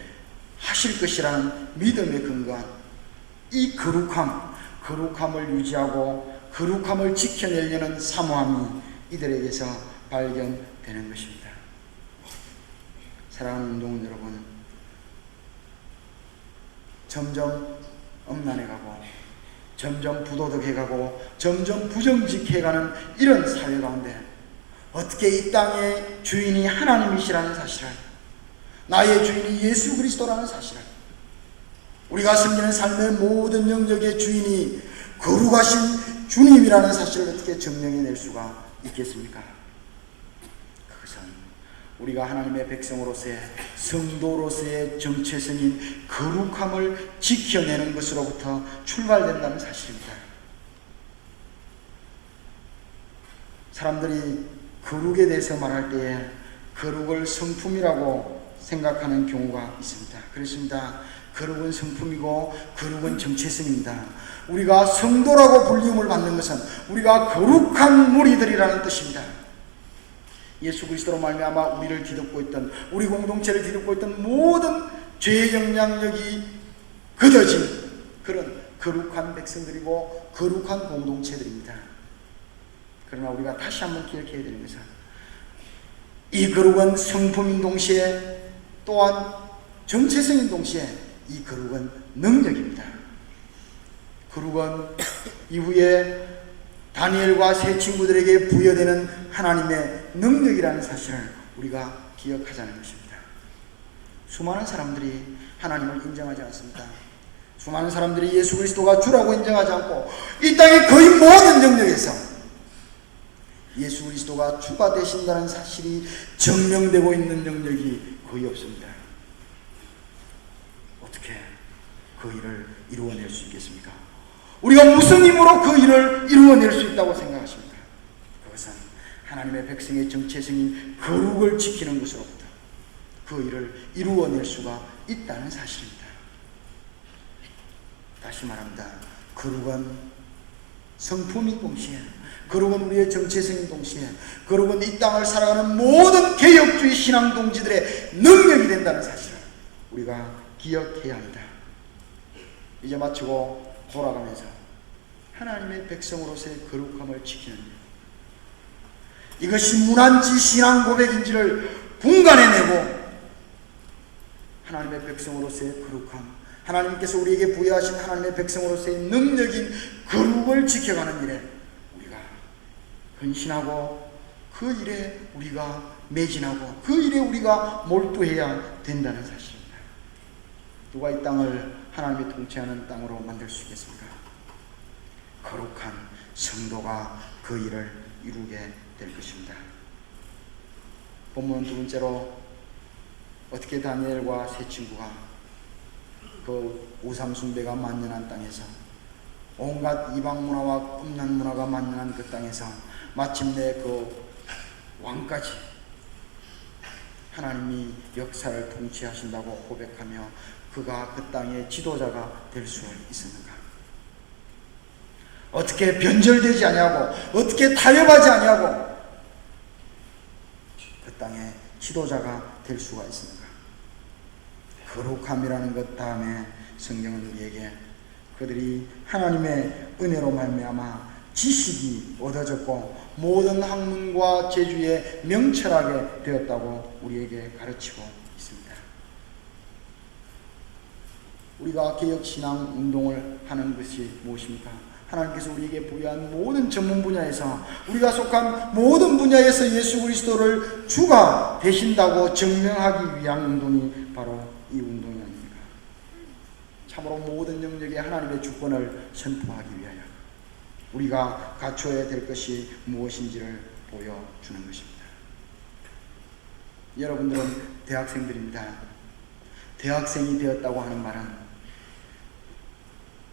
하실 것이라는 믿음에 근거한 이 거룩함을 유지하고 거룩함을 지켜내려는 사모함이 이들에게서 발견되는 것입니다. 사랑하는 운동원 여러분, 점점 엄난해가고 점점 부도덕해가고 점점 부정직해가는 이런 사회 가운데 어떻게 이 땅의 주인이 하나님이시라는 사실을, 나의 주인이 예수 그리스도라는 사실을, 우리가 섬기는 삶의 모든 영역의 주인이 거룩하신 주님이라는 사실을 어떻게 증명해낼 수가 있겠습니까? 그것은 우리가 하나님의 백성으로서의, 성도로서의 정체성인 거룩함을 지켜내는 것으로부터 출발된다는 사실입니다. 사람들이 거룩에 대해서 말할 때에 거룩을 성품이라고 생각하는 경우가 있습니다. 그렇습니다. 거룩은 성품이고 거룩은 정체성입니다. 우리가 성도라고 불림을 받는 것은 우리가 거룩한 무리들이라는 뜻입니다. 예수 그리스도로 말미암아 우리를 뒤덮고 있던, 우리 공동체를 뒤덮고 있던 모든 죄의 영향력이 걷어진 그런 거룩한 백성들이고 거룩한 공동체들입니다. 그러나 우리가 다시 한번 기억해야 되는 것은 이 거룩은 성품인 동시에 또한 정체성인 동시에 이 거룩은 능력입니다. 거룩은 이후에 다니엘과 세 친구들에게 부여되는 하나님의 능력이라는 사실을 우리가 기억하자는 것입니다. 수많은 사람들이 하나님을 인정하지 않습니다. 수많은 사람들이 예수 그리스도가 주라고 인정하지 않고 이 땅의 거의 모든 영역에서 예수 그리스도가 주가 되신다는 사실이 증명되고 있는 영역이 거의 없습니다. 어떻게 그 일을 이루어낼 수 있겠습니까? 우리가 무슨 힘으로 그 일을 이루어낼 수 있다고 생각하십니까? 그것은 하나님의 백성의 정체성인 거룩을 지키는 것으로부터 그 일을 이루어낼 수가 있다는 사실입니다. 다시 말합니다. 거룩은 성품인 동시에, 거룩은 우리의 정체성인 동시에, 거룩은 이 땅을 살아가는 모든 개혁주의 신앙 동지들의 능력이 된다는 사실을 우리가 기억해야 합니다. 이제 마치고 돌아가면서 하나님의 백성으로서의 거룩함을 지키는 일, 이것이 문안지 신앙 고백인지를 분간해내고 하나님의 백성으로서의 거룩함, 하나님께서 우리에게 부여하신 하나님의 백성으로서의 능력인 거룩을 지켜가는 일에 우리가 헌신하고 그 일에 우리가 매진하고 그 일에 우리가 몰두해야 된다는 사실입니다. 누가 이 땅을 하나님의 통치하는 땅으로 만들 수 있겠습니까? 거룩한 성도가 그 일을 이루게 될 것입니다. 본문은 두 번째로 어떻게 다니엘과 세 친구가 그 우상 숭배가 만연한 땅에서, 온갖 이방 문화와 음란 문화가 만연한 그 땅에서 마침내 그 왕까지 하나님이 역사를 통치하신다고 고백하며 그가 그 땅의 지도자가 될 수 있습니까? 어떻게 변절되지 아니하고 어떻게 타협하지 아니하고 그 땅의 지도자가 될 수가 있습니까? 거룩함이라는 것 다음에 성경은 우리에게 그들이 하나님의 은혜로 말미암아 지식이 얻어졌고 모든 학문과 재주에 명철하게 되었다고 우리에게 가르치고 있습니다. 우리가 개혁신앙 운동을 하는 것이 무엇입니까? 하나님께서 우리에게 부여한 모든 전문 분야에서, 우리가 속한 모든 분야에서 예수 그리스도를 주가 되신다고 증명하기 위한 운동이 바로 이 운동이 아닙니까? 참으로 모든 영역에 하나님의 주권을 선포하기 위하여 우리가 갖춰야 될 것이 무엇인지를 보여주는 것입니다. 여러분들은 대학생들입니다. 대학생이 되었다고 하는 말은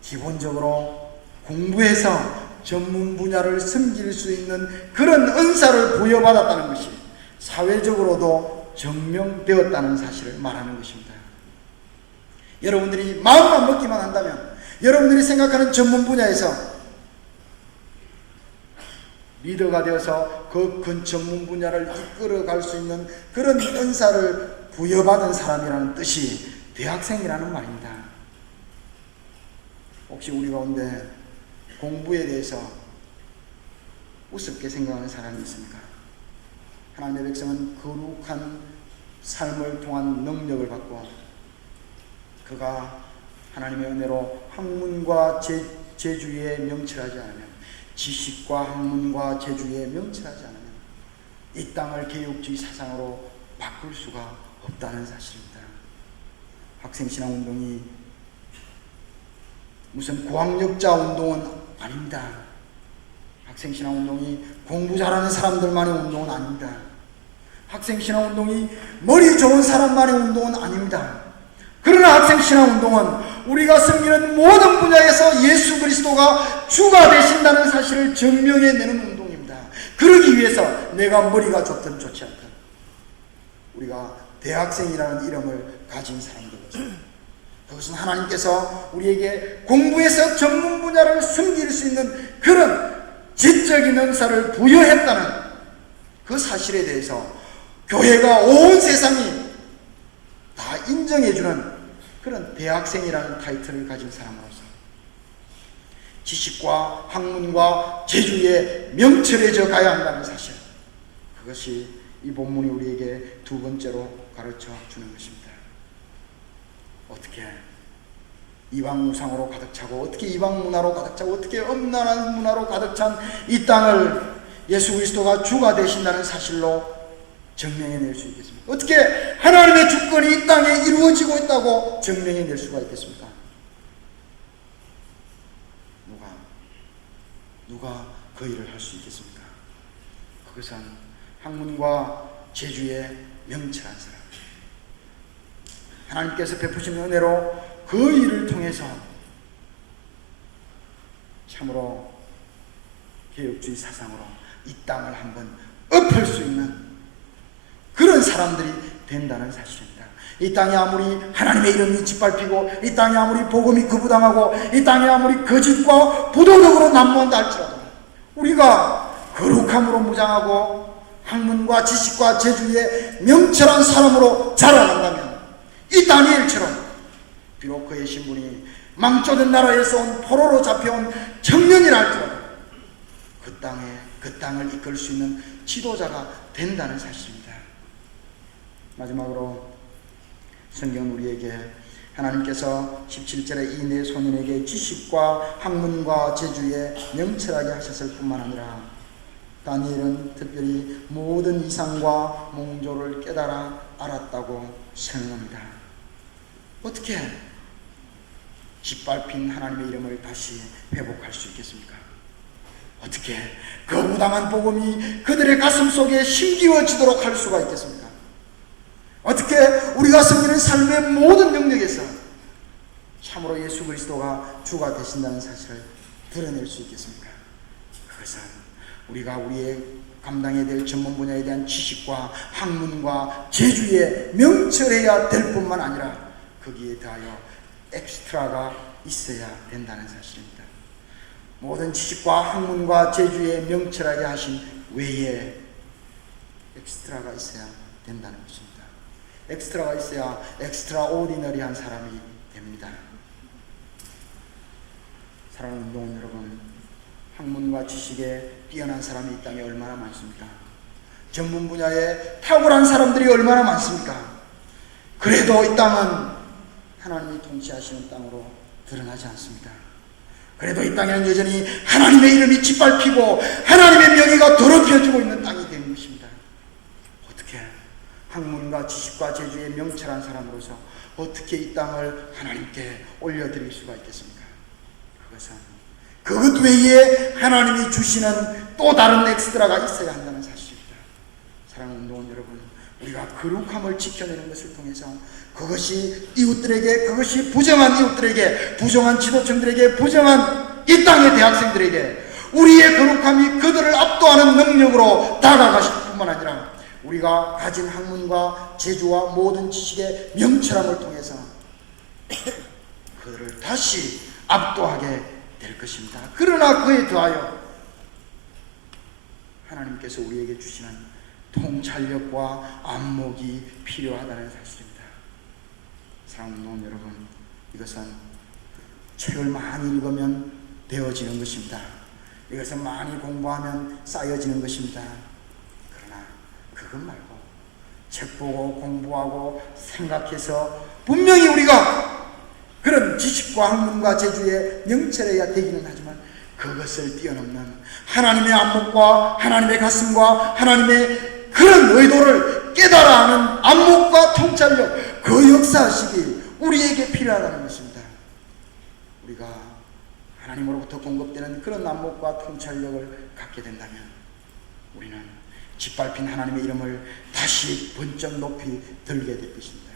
기본적으로 공부해서 전문 분야를 섬길 수 있는 그런 은사를 부여받았다는 것이 사회적으로도 증명되었다는 사실을 말하는 것입니다. 여러분들이 마음만 먹기만 한다면, 여러분들이 생각하는 전문 분야에서 리더가 되어서 그 전문 분야를 이끌어갈 수 있는 그런 은사를 부여받은 사람이라는 뜻이 대학생이라는 말입니다. 혹시 우리 가운데 공부에 대해서 우습게 생각하는 사람이 있습니까? 하나님의 백성은 거룩한 삶을 통한 능력을 받고 그가 하나님의 은혜로 학문과 제주에 명철하지 않으면, 지식과 학문과 제주에 명철하지 않으면 이 땅을 개혁주의 사상으로 바꿀 수가 없다는 사실입니다. 학생신앙운동이 무슨 고학력자 운동은 아닙니다. 학생신앙운동이 공부 잘하는 사람들만의 운동은 아닙니다. 학생신앙운동이 머리 좋은 사람만의 운동은 아닙니다. 그러나 학생신앙운동은 우리가 섬기는 모든 분야에서 예수 그리스도가 주가 되신다는 사실을 증명해내는 운동입니다. 그러기 위해서 내가 머리가 좋든 좋지 않든 우리가 대학생이라는 이름을 가진 사람들이죠. 그것은 하나님께서 우리에게 공부에서 전문 분야를 섬길 수 있는 그런 지적인 은사를 부여했다는 그 사실에 대해서 교회가 온 세상이 다 인정해주는 그런 대학생이라는 타이틀을 가진 사람으로서 지식과 학문과 재주에 명철해져 가야 한다는 사실, 그것이 이 본문이 우리에게 두 번째로 가르쳐 주는 것입니다. 어떻게 이방 우상으로 가득 차고, 어떻게 이방 문화로 가득 차고, 어떻게 음란한 문화로 가득 찬 이 땅을 예수 그리스도가 주가 되신다는 사실로 증명해낼 수 있겠습니까? 어떻게 하나님의 주권이 이 땅에 이루어지고 있다고 증명해낼 수가 있겠습니까? 누가 그 일을 할 수 있겠습니까? 그것은 학문과 재주에 명철한 사람, 하나님께서 베푸신 은혜로 그 일을 통해서 참으로 개혁주의 사상으로 이 땅을 한번 엎을 수 있는 그런 사람들이 된다는 사실입니다. 이 땅이 아무리 하나님의 이름이 짓밟히고, 이 땅이 아무리 복음이 거부당하고, 이 땅이 아무리 거짓과 부도덕으로 난무한다 할지라도 우리가 거룩함으로 무장하고 학문과 지식과 재주에 명철한 사람으로 자라난다면 이 다니엘처럼 비록 그의 신분이 망조된 나라에서 온 포로로 잡혀온 청년이라 할지라도 그 땅을 이끌 수 있는 지도자가 된다는 사실입니다. 마지막으로 성경은 우리에게 하나님께서 17절에 이 네 소년에게 지식과 학문과 재주에 명철하게 하셨을 뿐만 아니라 다니엘은 특별히 모든 이상과 몽조를 깨달아 알았다고 설명합니다. 어떻게 짓밟힌 하나님의 이름을 다시 회복할 수 있겠습니까? 어떻게 거부당한 복음이 그들의 가슴 속에 심기워지도록 할 수가 있겠습니까? 어떻게 우리가 섬기는 삶의 모든 영역에서 참으로 예수 그리스도가 주가 되신다는 사실을 드러낼 수 있겠습니까? 그것은 우리가 우리의 감당해야 될 전문 분야에 대한 지식과 학문과 재주에 명철해야 될 뿐만 아니라 거기에 대하여 엑스트라가 있어야 된다는 사실입니다. 모든 지식과 학문과 재주에 명철하게 하신 외에 엑스트라가 있어야 된다는 것입니다. 엑스트라가 있어야 엑스트라 오디너리한 사람이 됩니다. 사랑하는 운동원 여러분, 학문과 지식에 뛰어난 사람이 이 땅에 얼마나 많습니까? 전문 분야에 탁월한 사람들이 얼마나 많습니까? 그래도 이 땅은 하나님이 통치하시는 땅으로 드러나지 않습니다. 그래도 이 땅에는 여전히 하나님의 이름이 짓밟히고 하나님의 명예가 더럽혀지고 있는 땅이 되는 것입니다. 어떻게 학문과 지식과 재주에 명철한 사람으로서 어떻게 이 땅을 하나님께 올려드릴 수가 있겠습니까? 그것은 그것 외에 하나님이 주시는 또 다른 엑스트라가 있어야 한다는 사실입니다. 사랑하는 운동원 여러분, 우리가 거룩함을 지켜내는 것을 통해서 그것이 이웃들에게, 그것이 부정한 이웃들에게, 부정한 지도층들에게, 부정한 이 땅의 대학생들에게 우리의 거룩함이 그들을 압도하는 능력으로 다가가실 뿐만 아니라 우리가 가진 학문과 재주와 모든 지식의 명철함을 통해서 그들을 다시 압도하게 될 것입니다. 그러나 그에 더하여 하나님께서 우리에게 주시는 통찰력과 안목이 필요하다는 사실입니다. 사랑하는 여러분, 이것은 책을 많이 읽으면 되어지는 것입니다. 이것은 많이 공부하면 쌓여지는 것입니다. 그러나 그것 말고 책 보고 공부하고 생각해서 분명히 우리가 그런 지식과 학문과 재주에 명철해야 되기는 하지만 그것을 뛰어넘는 하나님의 안목과 하나님의 가슴과 하나님의 그런 의도를 깨달아 하는 안목과 통찰력, 그 역사식이 우리에게 필요하다는 것입니다. 우리가 하나님으로부터 공급되는 그런 안목과 통찰력을 갖게 된다면 우리는 짓밟힌 하나님의 이름을 다시 번쩍 높이 들게 될 것입니다.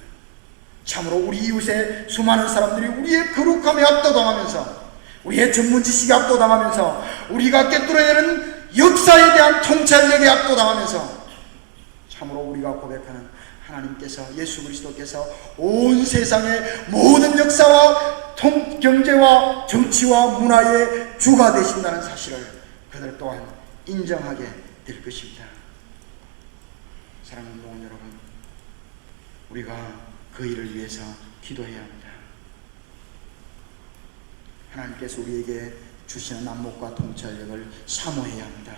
참으로 우리 이웃의 수많은 사람들이 우리의 거룩함에 압도당하면서, 우리의 전문 지식에 압도당하면서, 우리가 꿰뚫어내는 역사에 대한 통찰력에 압도당하면서 참으로 우리가 고백하는 하나님께서, 예수 그리스도께서 온 세상의 모든 역사와 경제와 정치와 문화의 주가 되신다는 사실을 그들 또한 인정하게 될 것입니다. 사랑하는 동원 여러분, 우리가 그 일을 위해서 기도해야 합니다. 하나님께서 우리에게 주시는 안목과 통찰력을 사모해야 합니다.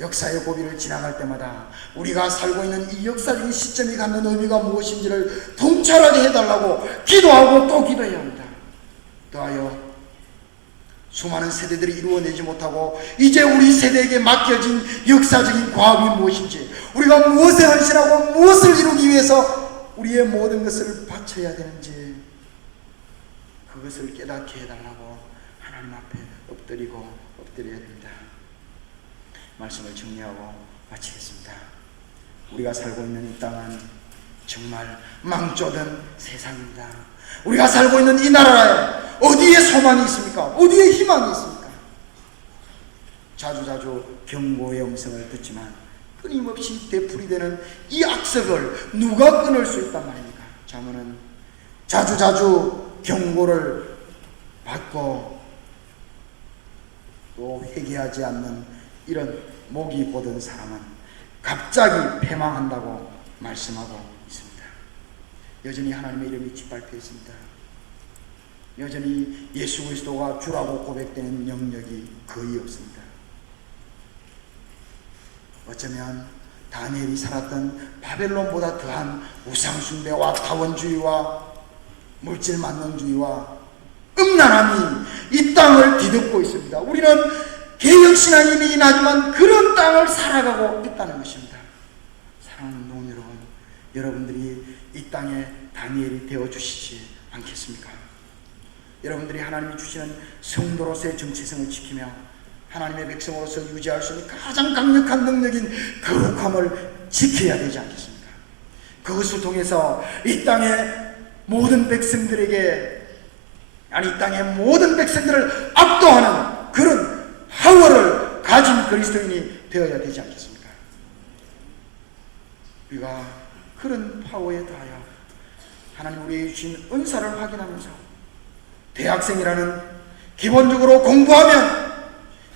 역사의 고비를 지나갈 때마다 우리가 살고 있는 이 역사적인 시점이 갖는 의미가 무엇인지를 통찰하게 해달라고 기도하고 또 기도해야 합니다. 또하여 수많은 세대들이 이루어내지 못하고 이제 우리 세대에게 맡겨진 역사적인 과업이 무엇인지, 우리가 무엇에 헌신하고 무엇을 이루기 위해서 우리의 모든 것을 바쳐야 되는지 그것을 깨닫게 해달라고 하나님 앞에 엎드려야 됩니다. 말씀을 정리하고 마치겠습니다. 우리가 살고 있는 이 땅은 정말 망조던 세상입니다. 우리가 살고 있는 이 나라에 어디에 소망이 있습니까? 어디에 희망이 있습니까? 자주자주 경고의 음성을 듣지만 끊임없이 되풀이되는 이 악석을 누가 끊을 수 있단 말입니까? 자문은 자주자주 경고를 받고 또 회개하지 않는 이런 목이 고든 사람은 갑자기 패망한다고 말씀하고 있습니다. 여전히 하나님의 이름이 짓밟혀 있습니다. 여전히 예수 그리스도가 주라고 고백되는 영역이 거의 없습니다. 어쩌면 다니엘이 살았던 바벨론보다 더한 우상숭배와 다원주의와 물질만능주의와 음란함이 이 땅을 뒤덮고 있습니다. 우리는 개혁신앙이긴 하지만 그런 땅을 살아가고 있다는 것입니다. 사랑하는 동원 여러분, 여러분들이 이 땅에 다니엘이 되어주시지 않겠습니까? 여러분들이 하나님이 주시는 성도로서의 정체성을 지키며 하나님의 백성으로서 유지할 수 있는 가장 강력한 능력인 거룩함을 지켜야 되지 않겠습니까? 그것을 통해서 이 땅의 모든 백성들에게, 이 땅의 모든 백성들을 압도하는 그런 파워를 가진 그리스도인이 되어야 되지 않겠습니까? 우리가 그런 파워에 더하여 하나님 우리에게 주신 은사를 확인하면서 대학생이라는 기본적으로 공부하면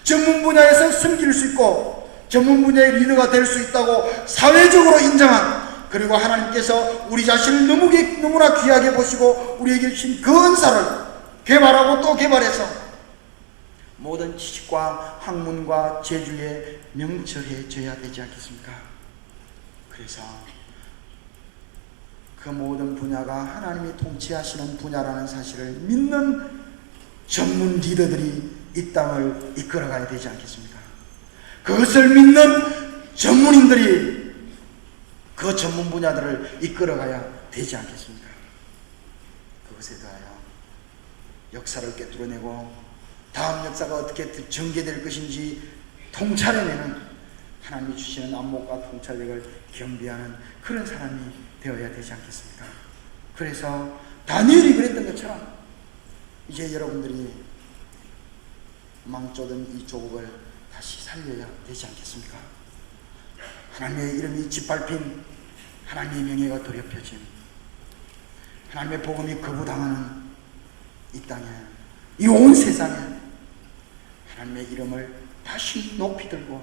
전문 분야에서 섬길 수 있고 전문 분야의 리더가 될 수 있다고 사회적으로 인정한, 그리고 하나님께서 우리 자신을 너무나 귀하게 보시고 우리에게 주신 그 은사를 개발하고 또 개발해서 모든 지식과 학문과 재주에 명철해져야 되지 않겠습니까? 그래서 그 모든 분야가 하나님이 통치하시는 분야라는 사실을 믿는 전문 리더들이 이 땅을 이끌어가야 되지 않겠습니까? 그것을 믿는 전문인들이 그 전문 분야들을 이끌어가야 되지 않겠습니까? 그것에 대하여 역사를 꿰뚫어내고 다음 역사가 어떻게 전개될 것인지 통찰해내는 하나님이 주시는 안목과 통찰력을 겸비하는 그런 사람이 되어야 되지 않겠습니까? 그래서 다니엘이 그랬던 것처럼 이제 여러분들이 망조던 이 조국을 다시 살려야 되지 않겠습니까? 하나님의 이름이 짓밟힌, 하나님의 명예가 더럽혀진, 하나님의 복음이 거부당하는 이 땅에, 이 온 세상에 하나님의 이름을 다시 높이 들고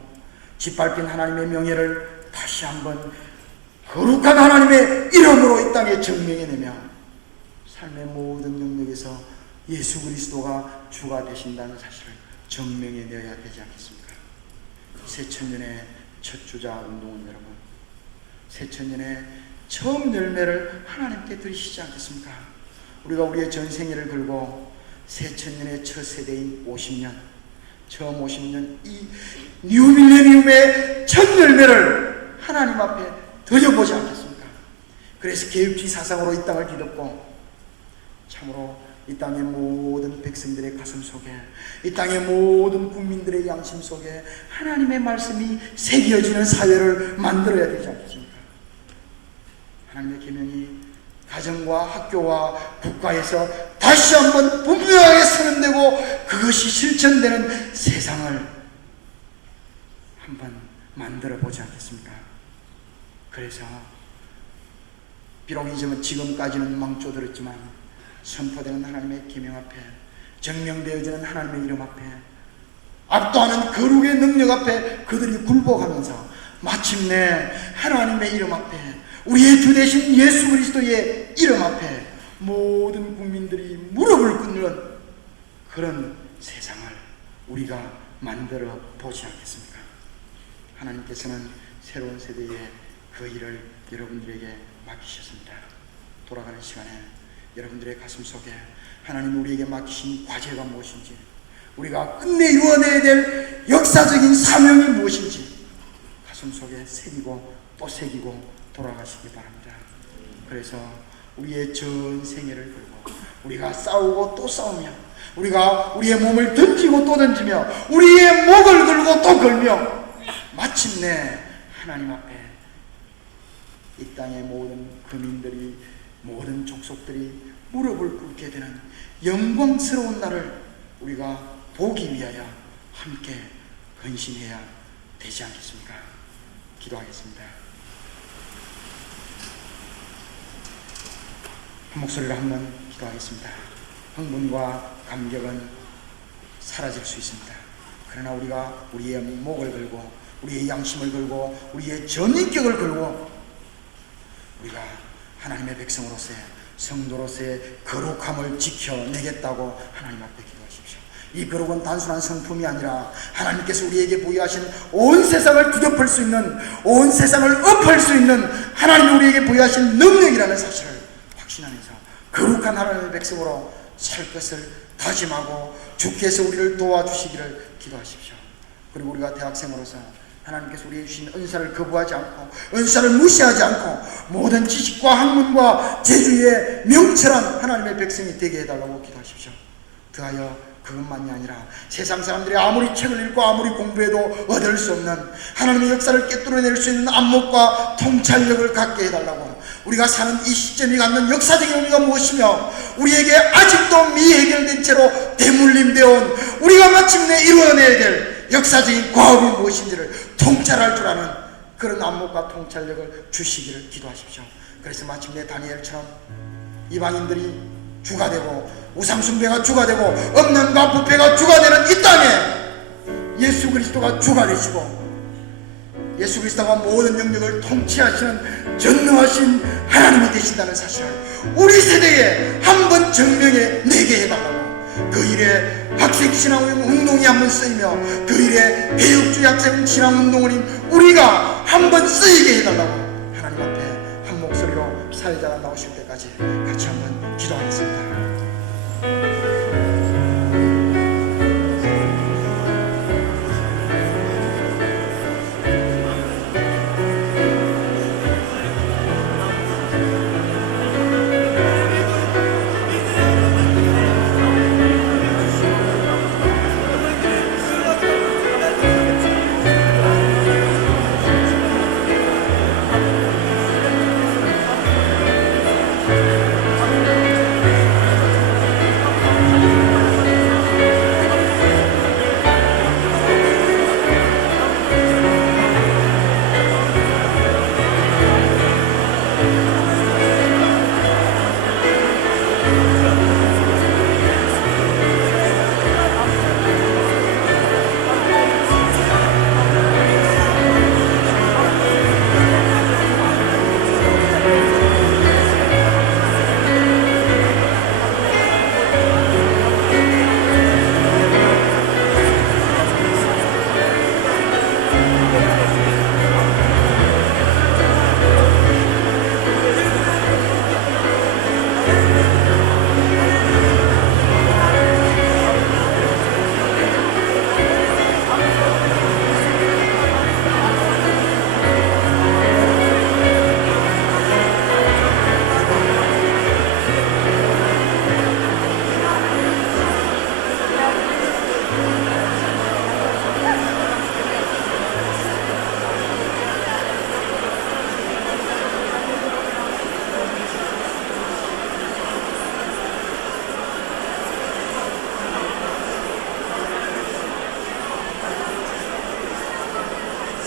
짓밟힌 하나님의 명예를 다시 한번 거룩한 하나님의 이름으로 이 땅에 증명해내며 삶의 모든 영역에서 예수 그리스도가 주가 되신다는 사실을 증명해 내야 되지 않겠습니까? 새천년의 첫 주자 운동은 여러분, 새천년의 처음 열매를 하나님께 드리시지 않겠습니까? 우리가 우리의 전생애를 걸고 새천년의 첫 세대인 50년, 처음 50년 이 뉴밀레니움의 첫 열매를 하나님 앞에 드려보지 않겠습니까? 그래서 계획주의 사상으로 이 땅을 뒤덮고 참으로 이 땅의 모든 백성들의 가슴 속에, 이 땅의 모든 국민들의 양심 속에 하나님의 말씀이 새겨지는 사회를 만들어야 되지 않겠습니까? 하나님의 계명이 가정과 학교와 국가에서 다시 한번 분명하게 선언되고 그것이 실천되는 세상을 한번 만들어 보지 않겠습니까? 그래서 비록 이제는 지금까지는 망조들었지만 선포되는 하나님의 계명 앞에, 증명되어지는 하나님의 이름 앞에, 압도하는 거룩의 능력 앞에 그들이 굴복하면서 마침내 하나님의 이름 앞에, 우리의 주 되신 예수 그리스도의 이름 앞에 모든 국민들이 무릎을 꿇는 그런 세상을 우리가 만들어 보지 않겠습니까? 하나님께서는 새로운 세대에 그 일을 여러분들에게 맡기셨습니다. 돌아가는 시간에 여러분들의 가슴 속에 하나님 우리에게 맡기신 과제가 무엇인지, 우리가 끝내 이루어내야 될 역사적인 사명이 무엇인지 가슴 속에 새기고 또 새기고 돌아가시기 바랍니다. 그래서 우리의 전 생애를 걸고 우리가 싸우고 또 싸우며, 우리가 우리의 몸을 던지고 또 던지며, 우리의 목을 걸고 또 걸며 마침내 하나님 앞에 이 땅의 모든 거민들이, 모든 족속들이 무릎을 꿇게 되는 영광스러운 날을 우리가 보기 위하여 함께 헌신해야 되지 않겠습니까? 기도하겠습니다. 한 목소리로 한번 기도하겠습니다. 흥분과 감격은 사라질 수 있습니다. 그러나 우리가 우리의 목을 걸고 우리의 양심을 걸고 우리의 전인격을 걸고 우리가 하나님의 백성으로서의, 성도로서의 거룩함을 지켜내겠다고 하나님 앞에 기도하십시오. 이 거룩은 단순한 성품이 아니라 하나님께서 우리에게 부여하신 온 세상을 뒤덮을 수 있는, 온 세상을 엎을 수 있는 하나님이 우리에게 부여하신 능력이라는 사실을 확신하면서 거룩한 하나님의 백성으로 살 것을 다짐하고 주께서 우리를 도와주시기를 기도하십시오. 그리고 우리가 대학생으로서 하나님께서 우리에게 주신 은사를 거부하지 않고, 은사를 무시하지 않고 모든 지식과 학문과 재주의 명철한 하나님의 백성이 되게 해달라고 기도하십시오. 더하여 그것만이 아니라 세상 사람들이 아무리 책을 읽고 아무리 공부해도 얻을 수 없는 하나님의 역사를 꿰뚫어낼 수 있는 안목과 통찰력을 갖게 해달라고, 우리가 사는 이 시점이 갖는 역사적인 의미가 무엇이며 우리에게 아직도 미해결된 채로 대물림되어 온 우리가 마침내 이루어내야 될 역사적인 과업이 무엇인지를 통찰할 줄 아는 그런 안목과 통찰력을 주시기를 기도하십시오. 그래서 마침내 다니엘처럼 이방인들이 주가 되고 우상숭배가 주가 되고 엄난과 부패가 주가 되는 이 땅에 예수 그리스도가 주가 되시고 예수 그리스도가 모든 영역을 통치하시는 전능하신 하나님이 되신다는 사실을 우리 세대에 한번 증명해 내게 해달라고, 그 일에 학생신앙운동이 한번 쓰이며 그 일에 개혁주의 학생신앙운동인 우리가 한번 쓰이게 해달라고 하나님 앞에 한 목소리로 사회자가 나오실 때까지 같이 한번 기도하겠습니다.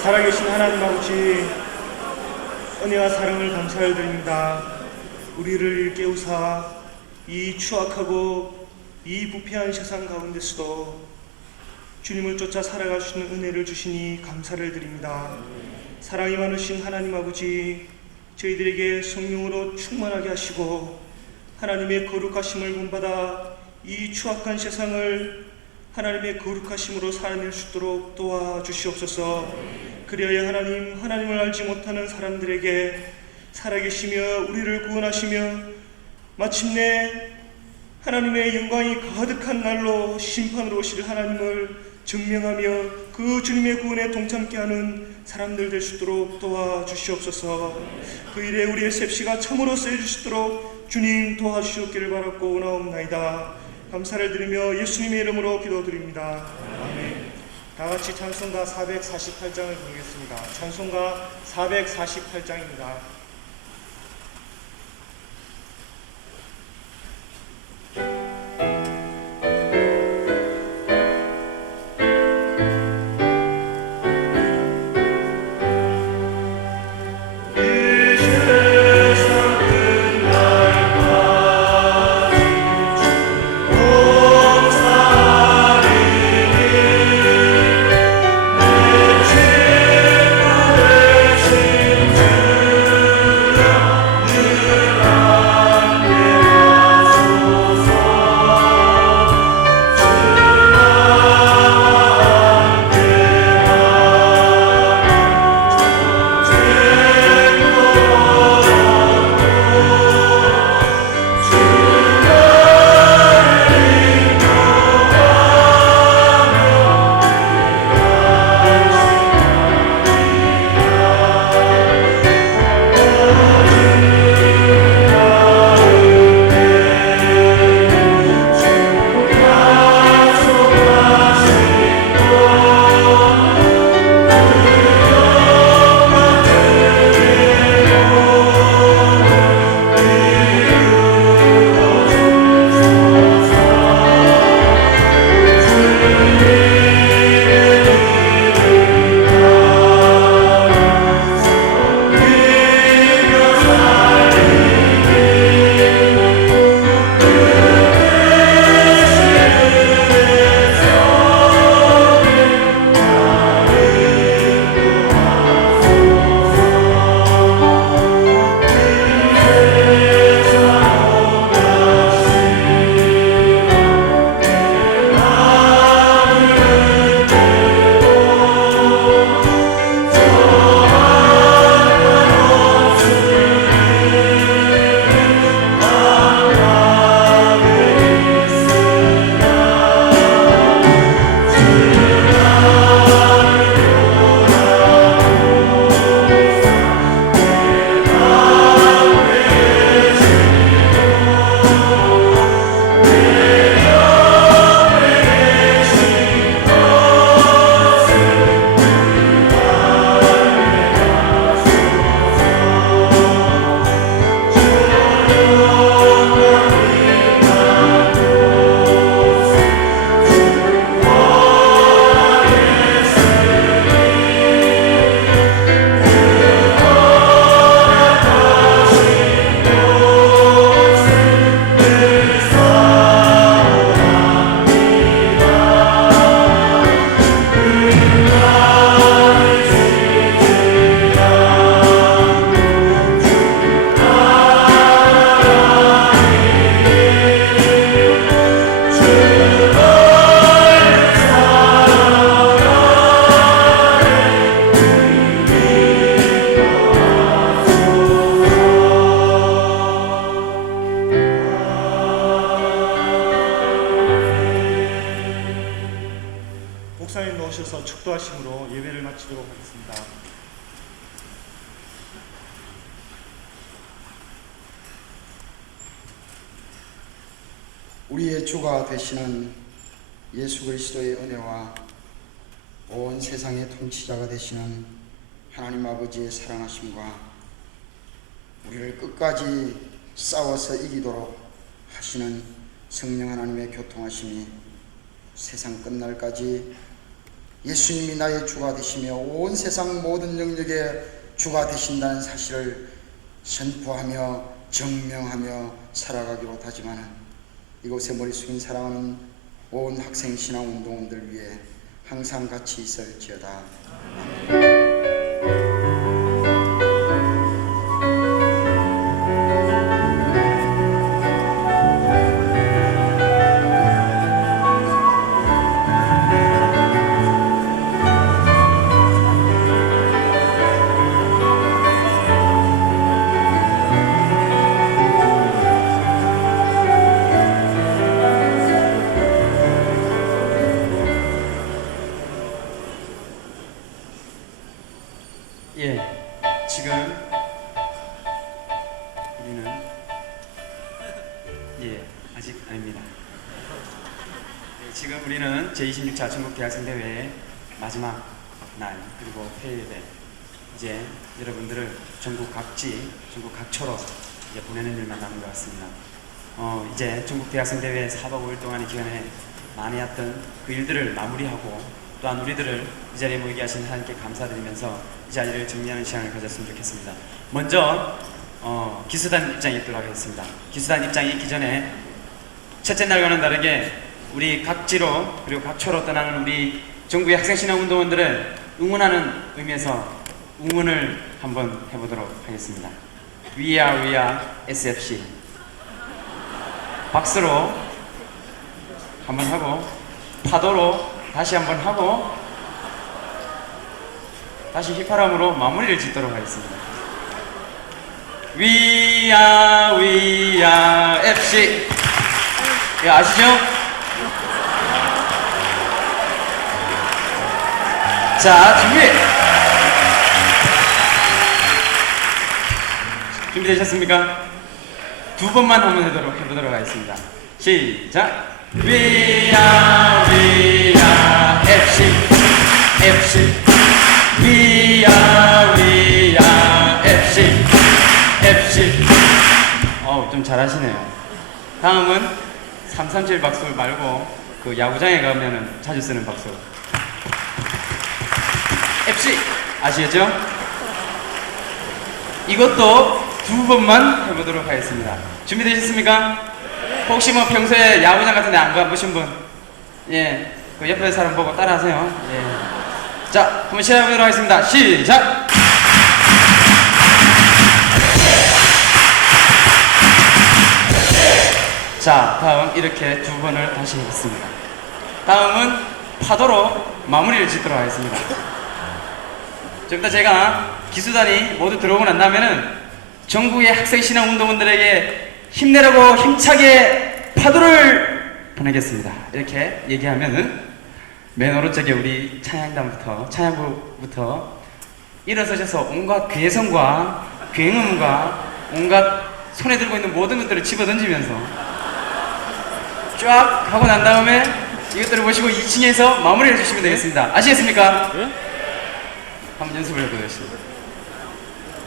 살아계신 하나님 아버지, 은혜와 사랑을 감사를 드립니다. 우리를 깨우사 이 추악하고 이 부패한 세상 가운데서도 주님을 쫓아 살아갈 수 있는 은혜를 주시니 감사를 드립니다. 사랑이 많으신 하나님 아버지, 저희들에게 성령으로 충만하게 하시고 하나님의 거룩하심을 본받아 이 추악한 세상을 하나님의 거룩하심으로 살아낼 수 있도록 도와주시옵소서. 그리하여 하나님을 알지 못하는 사람들에게 살아계시며 우리를 구원하시며 마침내 하나님의 영광이 가득한 날로 심판으로 오실 하나님을 증명하며 그 주님의 구원에 동참케 하는 사람들 될 수 있도록 도와주시옵소서. 그 일에 우리의 셉시가 참으로 쓰여주시도록 주님 도와주시옵기를 바랐고 원하옵나이다. 감사를 드리며 예수님의 이름으로 기도드립니다. 아멘. 다같이 찬송가 448장을 부르겠습니다. 찬송가 448장입니다. 목사님 넣으셔서 축도하심으로 예배를 마치도록 하겠습니다. 우리의 주가 되시는 예수 그리스도의 은혜와 온 세상의 통치자가 되시는 하나님 아버지의 사랑하심과 우리를 끝까지 싸워서 이기도록 하시는 성령 하나님의 교통하심이 세상 끝날까지 예수님이 나의 주가 되시며 온 세상 모든 영역의 주가 되신다는 사실을 선포하며 증명하며 살아가기로 다짐하는 이곳에 머리 숙인 사랑하는 온 학생 신앙 운동원들 위해 항상 같이 있을지어다. 예, 지금 우리는 아직 아닙니다. 지금 우리는 제26차 전국 대학생 대회의 마지막 날 그리고 폐회대 이제 여러분들을 전국 각지, 전국 각처로 이제 보내는 일만 남은 것 같습니다. 이제 전국 대학생 대회 4박 5일 동안의 기간에 많이 했던 그 일들을 마무리하고 또한 우리들을 이 자리에 모이게 하신 하나님께 감사드리면서 이 자리를 정리하는 시간을 가졌으면 좋겠습니다. 먼저 기수단 입장이 있도록 하겠습니다. 기수단 입장이 있기 전에 첫째 날과는 다르게 우리 각지로 그리고 각처로 떠나는 우리 전국의 학생신앙운동원들을 응원하는 의미에서 응원을 한번 해보도록 하겠습니다. We are SFC 박수로 한번 하고 파도로 다시 한번 하고 다시 휘파람으로 마무리를 짓도록 하겠습니다. We are FC. 예, 아시죠? 자, 준비되셨습니까? 두 번만 한번 해보도록 하겠습니다. 시작. We are FC. We are FC. 좀 잘하시네요. 다음은 337 박수 말고 그 야구장에 가면은 자주 쓰는 박수. FC 아시겠죠? 이것도 두 번만 해보도록 하겠습니다. 준비되셨습니까? 혹시 뭐 평소에 야구장 같은 데 안 가보신 분? 예, 그 옆에 사람 보고 따라하세요. 예. 자, 한번 시작해보도록 하겠습니다. 시작! 자, 다음 이렇게 두 번을 다시 하겠습니다. 다음은 파도로 마무리를 짓도록 하겠습니다. 좀 이따 제가 기수단이 모두 들어오고 난 다음에는 전국의 학생신앙운동원들에게 힘내라고 힘차게 파도를 보내겠습니다. 이렇게 얘기하면은 맨 오른쪽에 우리 찬양부부터 일어서셔서 온갖 괴성과 굉음과 온갖 손에 들고 있는 모든 것들을 집어던지면서 쫙 하고 난 다음에 이것들을 보시고 2층에서 마무리해 주시면 되겠습니다. 아시겠습니까? 한번 연습을 해보겠습니다.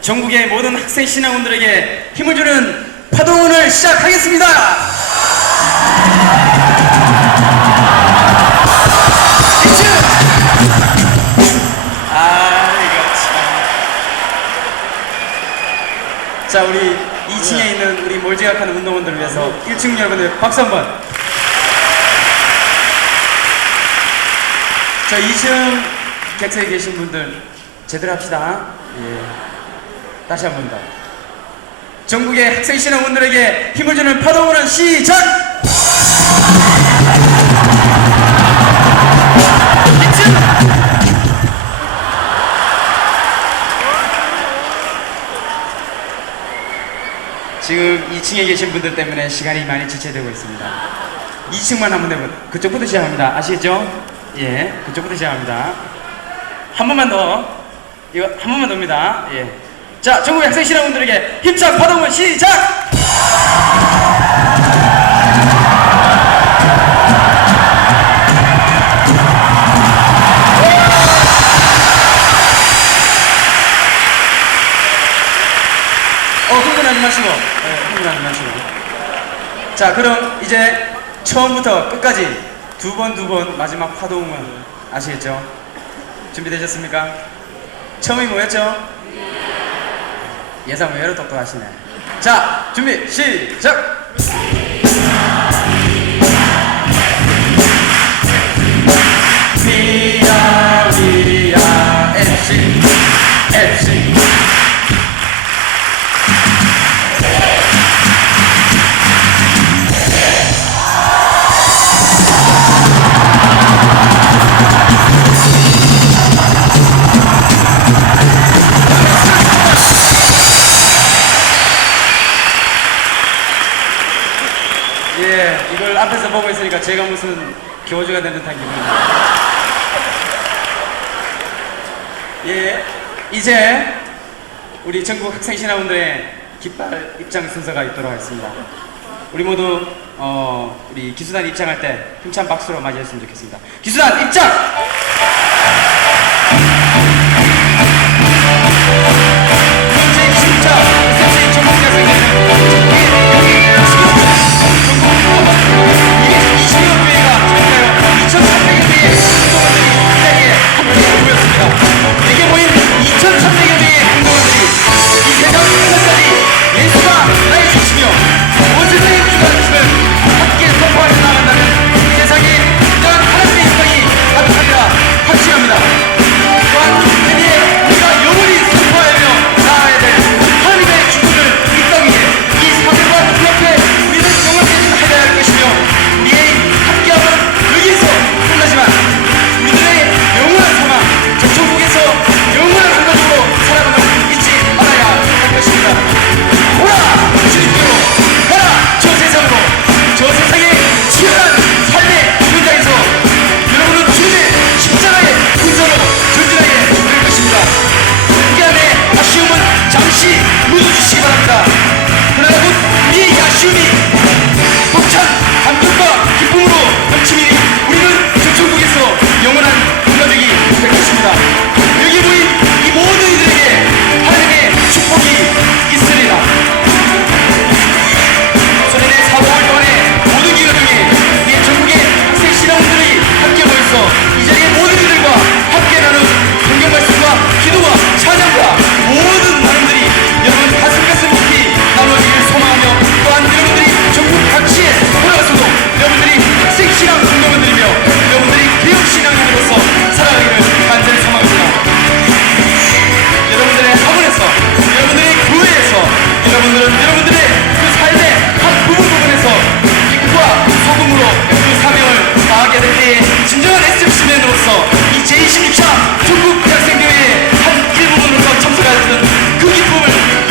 전국의 모든 학생 신앙원들에게 힘을 주는 파도운을 시작하겠습니다. 자, 우리 2층에 있는 우리 몰지각하는 운동원들을 위해서 1층 여러분들 박수 한번. 자, 2층 객석에 계신 분들 제대로 합시다. 예. 다시 한 번 더. 전국의 학생신앙원들에게 힘을 주는 파도운은 시작! 지금 2층에 계신 분들 때문에 시간이 많이 지체되고 있습니다. 2층만 한번 해보세요. 그쪽부터 시작합니다. 아시겠죠? 예, 그쪽부터 시작합니다. 한 번만 더. 이거 한 번만 더입니다. 예. 자, 전국의 학생신앙분들에게 힘찬 파도운 시작! 흥분하지 마시고. 흥분하지 마시고. 자, 그럼 이제 처음부터 끝까지 두 번 마지막 파도음은 아시겠죠? 준비되셨습니까? 처음이 뭐였죠? 예상 외로 똑똑하시네. 자, 준비 시작! 미야 MC 예, 이걸 앞에서 보고 있으니까 제가 무슨 교주가 된 듯한 기분입니다. 예, 이제 우리 전국 학생 신화분들의 깃발 입장 순서가 있도록 하겠습니다. 우리 모두 우리 기수단 입장할 때 힘찬 박수로 맞이했으면 좋겠습니다. 기수단 입장! 현재 기수자 SMC 전국 학생들은 이게 모인 2,300여 명의 운동원들이 이 세상 끝날까지 예수가 나의 주시며 온 세상의 주가 주심을 함께 선포하며 나간다면 세상에 진정한 하나님의 영광이 가득하리라 확신합니다. 또한 내게 우리가 영원히 선포하며 나아야 될 하나님의 주권을 이 땅 위에 이 사회와 그 앞에 우리는 영원히 해야 할 것이며 우리의 함께함은 여기서 끝나지만 우리들의 영원한 사망 전국에서 영원한 한가족으로 살아가는 잊지 말아야 할 것입니다. 오라 주님께로 가라 저 세상으로 저 세상의 치열한 삶의 현장에서 여러분은 주님의 십자가의 군사로 전진하게 될 것입니다. 그 안에 아쉬움은 잠시 묻어주시기 바랍니다. 그러나 곧 우리의 아쉬움이 벅찬 감격과 기쁨으로 넘치니 우리는 저 천국에서 영원한 군가족이 될 것입니다. 여기 모인 이 모든 이들에게 하나님의 축복이 있으리라. 소련의 4-5월 동안에 모든 기가 중에 우리 전국의 학생 신앙원들이 함께 모여서 이 자리에 모든 이들과 함께 나눈 성경 말씀과 기도와 찬양과 모든 나눔들이 여러분 가슴 깊이 나누어지길 소망하며 또한 여러분들이 전국 각지에 돌아가서도 여러분들이 학생 신앙 운동원들이며 여러분들이 개혁 신앙인으로서 살아가기를 간절히 소망합니다. 여러분들의 학원에서 여러분들의 교회에서 여러분들의 그 삶의 각 부분에서 빛과 소금으로 그 사명을 다하게 될 때에 진정한 SFC맨으로서 이 제26차 전국 대학생대회의 한 일부분으로서 참석하였던 그 기쁨을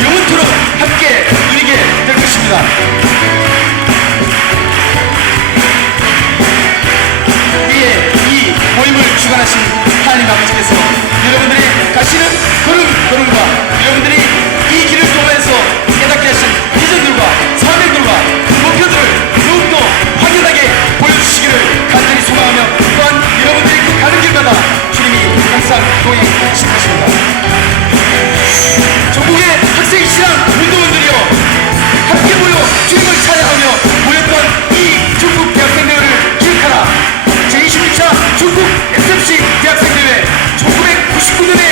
영원토록 함께 누리게 될 것입니다. 우리의 이 모임을 주관하신 하나님 아버지께서 여러분들의 가시는 걸음과 여러분들이 이 길을 통해서 깨닫게 하신 비전들과 사명들과 그 목표들을 더욱더 확연하게 보여주시기를 간절히 소망하며 또한 여러분들이 그 가는 길마다 주님이 항상 동행하실 것입니다. 전국의 학생 신앙 운동원들이여 함께 모여 주님을 찬양하며 모였던 이 전국 대학생대회를 기획하라. 제26차 전국 SMC 대학생대회 1999년의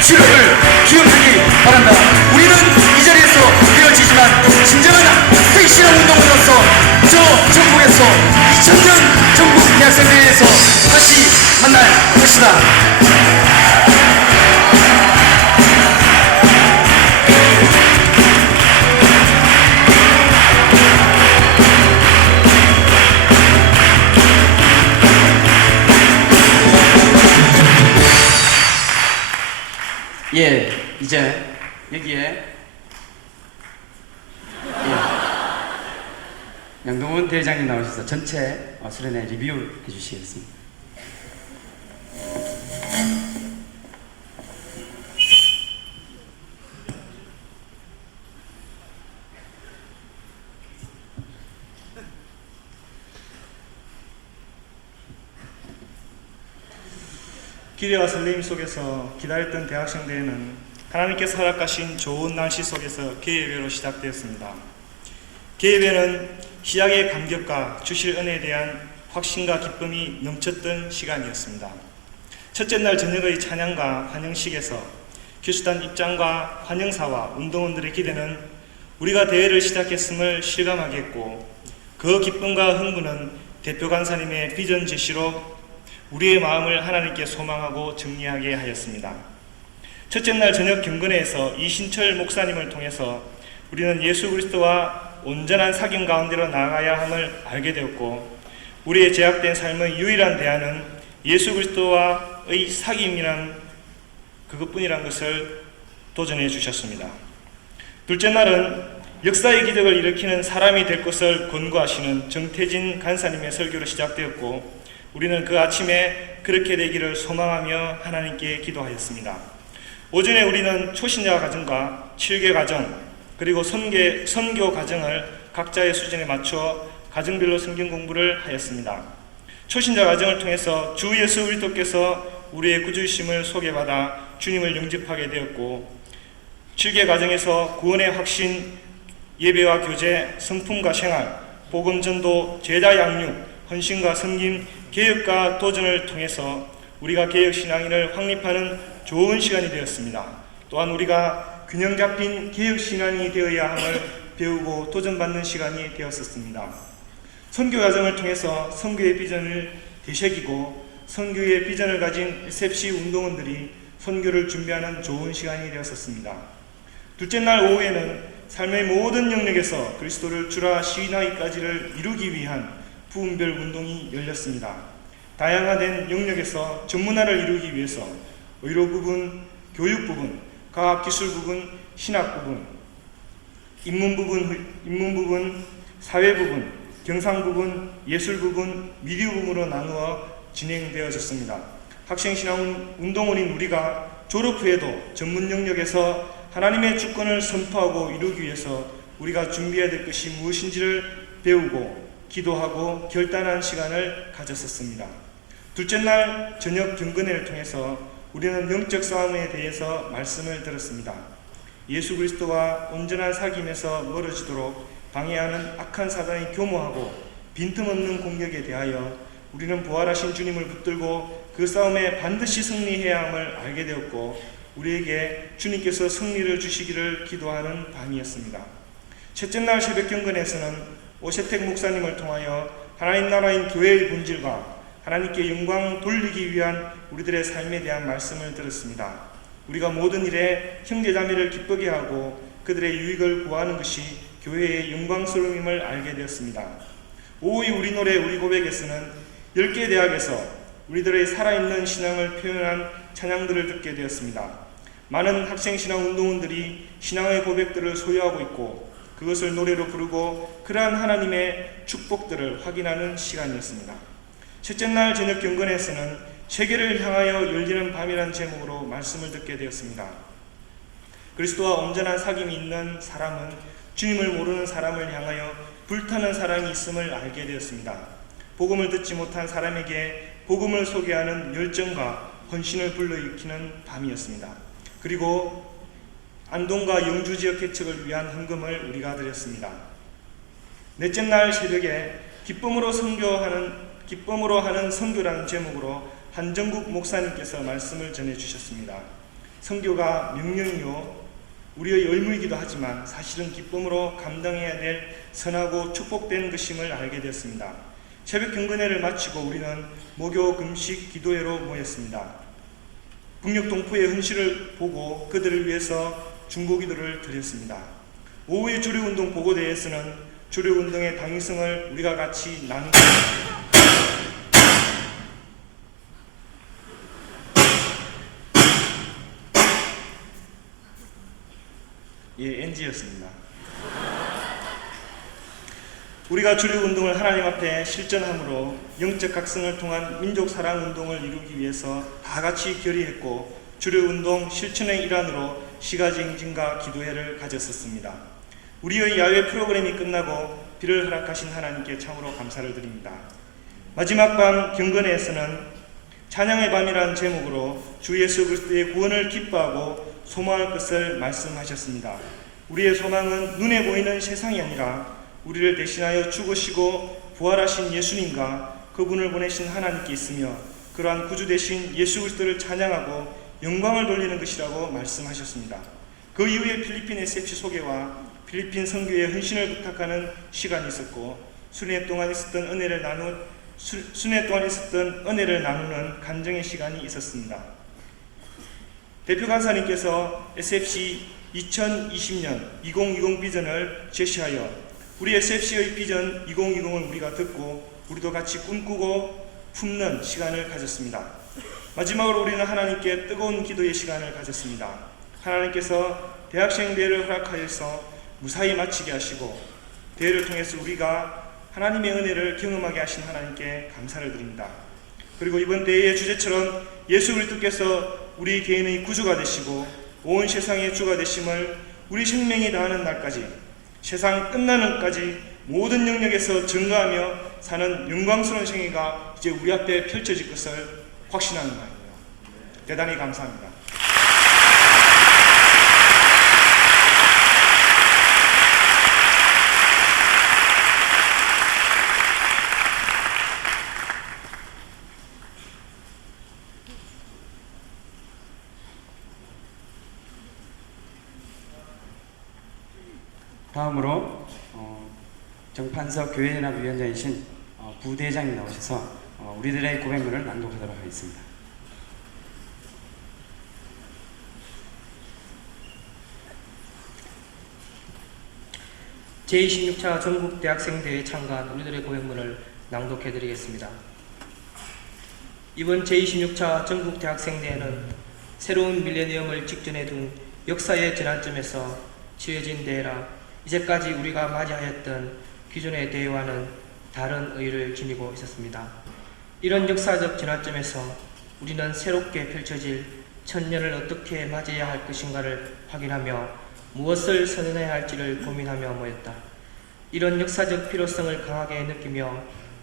7월을 기억하기 바란다. 우리는 이 자리에서 헤어지지만 진정한 학생 신앙 운동으로서 저 전국에서 2000년 전국 대학생대회에서 다시 만날 것이다. 예, 이제 여기에 양동훈 대회장님 나오셔서 전체 수련회 리뷰 해주시겠습니다. 기대와 설렘 속에서 기다렸던 대학생대회는 하나님께서 허락하신 좋은 날씨 속에서 개회로 시작되었습니다. 개회는 시작의 감격과 주실 은혜에 대한 확신과 기쁨이 넘쳤던 시간이었습니다. 첫째 날 저녁의 찬양과 환영식에서 기수단 입장과 환영사와 운동원들의 기대는 우리가 대회를 시작했음을 실감하게 했고, 그 기쁨과 흥분은 대표 간사님의 비전 제시로 우리의 마음을 하나님께 소망하고 정리하게 하였습니다. 첫째 날 저녁 경건회에서 이신철 목사님을 통해서 우리는 예수 그리스도와 온전한 사귐 가운데로 나아가야 함을 알게 되었고, 우리의 제약된 삶의 유일한 대안은 예수 그리스도와의 사귐이란 그것뿐이란 것을 도전해 주셨습니다. 둘째 날은 역사의 기적을 일으키는 사람이 될 것을 권고하시는 정태진 간사님의 설교로 시작되었고, 우리는 그 아침에 그렇게 되기를 소망하며 하나님께 기도하였습니다. 오전에 우리는 초신자 과정과 7개 과정, 그리고 선교 과정을 각자의 수준에 맞춰 가정별로 성경 공부를 하였습니다. 초신자 과정을 통해서 주 예수 그리스도께서 우리의 구주이심을 소개받아 주님을 영접하게 되었고, 7개 과정에서 구원의 확신, 예배와 교제, 성품과 생활, 복음 전도, 제자 양육, 헌신과 섬김, 개혁과 도전을 통해서 우리가 개혁신앙인을 확립하는 좋은 시간이 되었습니다. 또한 우리가 균형 잡힌 개혁신앙이 되어야 함을 배우고 도전받는 시간이 되었었습니다. 선교 과정을 통해서 선교의 비전을 되새기고, 선교의 비전을 가진 SFC 운동원들이 선교를 준비하는 좋은 시간이 되었었습니다. 둘째 날 오후에는 삶의 모든 영역에서 그리스도를 주라 시인하기까지를 이루기 위한 부분별 운동이 열렸습니다. 다양화된 영역에서 전문화를 이루기 위해서 의료 부분, 교육 부분, 과학기술 부분, 신학 부분, 인문 부분, 사회 부분, 경상 부분, 예술 부분, 미디어 부분으로 나누어 진행되어졌습니다. 학생신앙 운동원인 우리가 졸업 후에도 전문 영역에서 하나님의 주권을 선포하고 이루기 위해서 우리가 준비해야 될 것이 무엇인지를 배우고 기도하고 결단한 시간을 가졌었습니다. 둘째 날 저녁 경건회를 통해서 우리는 영적 싸움에 대해서 말씀을 들었습니다. 예수 그리스도와 온전한 사귐에서 멀어지도록 방해하는 악한 사단이 교모하고 빈틈없는 공격에 대하여 우리는 부활하신 주님을 붙들고 그 싸움에 반드시 승리해야 함을 알게 되었고, 우리에게 주님께서 승리를 주시기를 기도하는 밤이었습니다. 첫째 날 새벽 경건에서는 오세택 목사님을 통하여 하나님 나라인 교회의 본질과 하나님께 영광 돌리기 위한 우리들의 삶에 대한 말씀을 들었습니다. 우리가 모든 일에 형제자매를 기쁘게 하고 그들의 유익을 구하는 것이 교회의 영광스러움임을 알게 되었습니다. 오후의 우리 노래 우리 고백에서는 10개 대학에서 우리들의 살아있는 신앙을 표현한 찬양들을 듣게 되었습니다. 많은 학생신앙 운동원들이 신앙의 고백들을 소유하고 있고 그것을 노래로 부르고 그러한 하나님의 축복들을 확인하는 시간이었습니다. 첫째 날 저녁 경건에서는 세계를 향하여 열리는 밤이라는 제목으로 말씀을 듣게 되었습니다. 그리스도와 온전한 사귐이 있는 사람은 주님을 모르는 사람을 향하여 불타는 사랑이 있음을 알게 되었습니다. 복음을 듣지 못한 사람에게 복음을 소개하는 열정과 헌신을 불러일으키는 밤이었습니다. 그리고 안동과 영주 지역 개척을 위한 헌금을 우리가 드렸습니다. 넷째 날 새벽에 기쁨으로 하는 선교라는 제목으로 한정국 목사님께서 말씀을 전해주셨습니다. 선교가 명령이요 우리의 의무이기도 하지만 사실은 기쁨으로 감당해야 될 선하고 축복된 것임을 알게 되었습니다. 새벽 경건회를 마치고 우리는 목요 금식 기도회로 모였습니다. 북녘 동포의 헌신을 보고 그들을 위해서 중보기도를 드렸습니다. 오후의 주류운동 보고대회에서는 주류운동의 당위성을 우리가 같이 나누고 NG였습니다. 우리가 주류운동을 하나님 앞에 실천함으로 영적 각성을 통한 민족사랑운동을 이루기 위해서 다 같이 결의했고 주류운동 실천의 일환으로 시가지 행진과 기도회를 가졌었습니다. 우리의 야외 프로그램이 끝나고 비를 허락하신 하나님께 참으로 감사를 드립니다. 마지막 밤 경건회에서는 찬양의 밤이라는 제목으로 주 예수 그리스도의 구원을 기뻐하고 소망할 것을 말씀하셨습니다. 우리의 소망은 눈에 보이는 세상이 아니라 우리를 대신하여 죽으시고 부활하신 예수님과 그분을 보내신 하나님께 있으며 그러한 구주 대신 예수 그리스도를 찬양하고 영광을 돌리는 것이라고 말씀하셨습니다. 그 이후에 필리핀 SFC 소개와 필리핀 선교의 헌신을 부탁하는 시간이 있었고 수련회 동안 있었던 은혜를 나누는 간증의 시간이 있었습니다. 대표 간사님께서 SFC 2020년 2020 비전을 제시하여 우리 SFC의 비전 2020을 우리가 듣고 우리도 같이 꿈꾸고 품는 시간을 가졌습니다. 마지막으로 우리는 하나님께 뜨거운 기도의 시간을 가졌습니다. 하나님께서 대학생 대회를 허락하여서 무사히 마치게 하시고 대회를 통해서 우리가 하나님의 은혜를 경험하게 하신 하나님께 감사를 드립니다. 그리고 이번 대회의 주제처럼 예수 그리스도께서 우리 개인의 구주가 되시고 온 세상의 주가 되심을 우리 생명이 다하는 날까지 세상 끝나는 까지 모든 영역에서 증거하며 사는 영광스러운 생애가 이제 우리 앞에 펼쳐질 것을 확신하는 마음입니다. 대단히 감사합니다. 다음으로 정판석 교회연합위원장이신 부대장님 나오셔서 우리들의 고백문을 낭독하도록 하겠습니다. 제26차 전국대학생대회에 참가한 우리들의 고백문을 낭독해드리겠습니다. 이번 제26차 전국대학생대회는 새로운 밀레니엄을 직전에 둔 역사의 전환점에서 치러진 대회라 이제까지 우리가 맞이하였던 기존의 대회와는 다른 의의를 지니고 있었습니다. 이런 역사적 전환점에서 우리는 새롭게 펼쳐질 천년을 어떻게 맞이해야 할 것인가를 확인하며 무엇을 선언해야 할지를 고민하며 모였다. 이런 역사적 필요성을 강하게 느끼며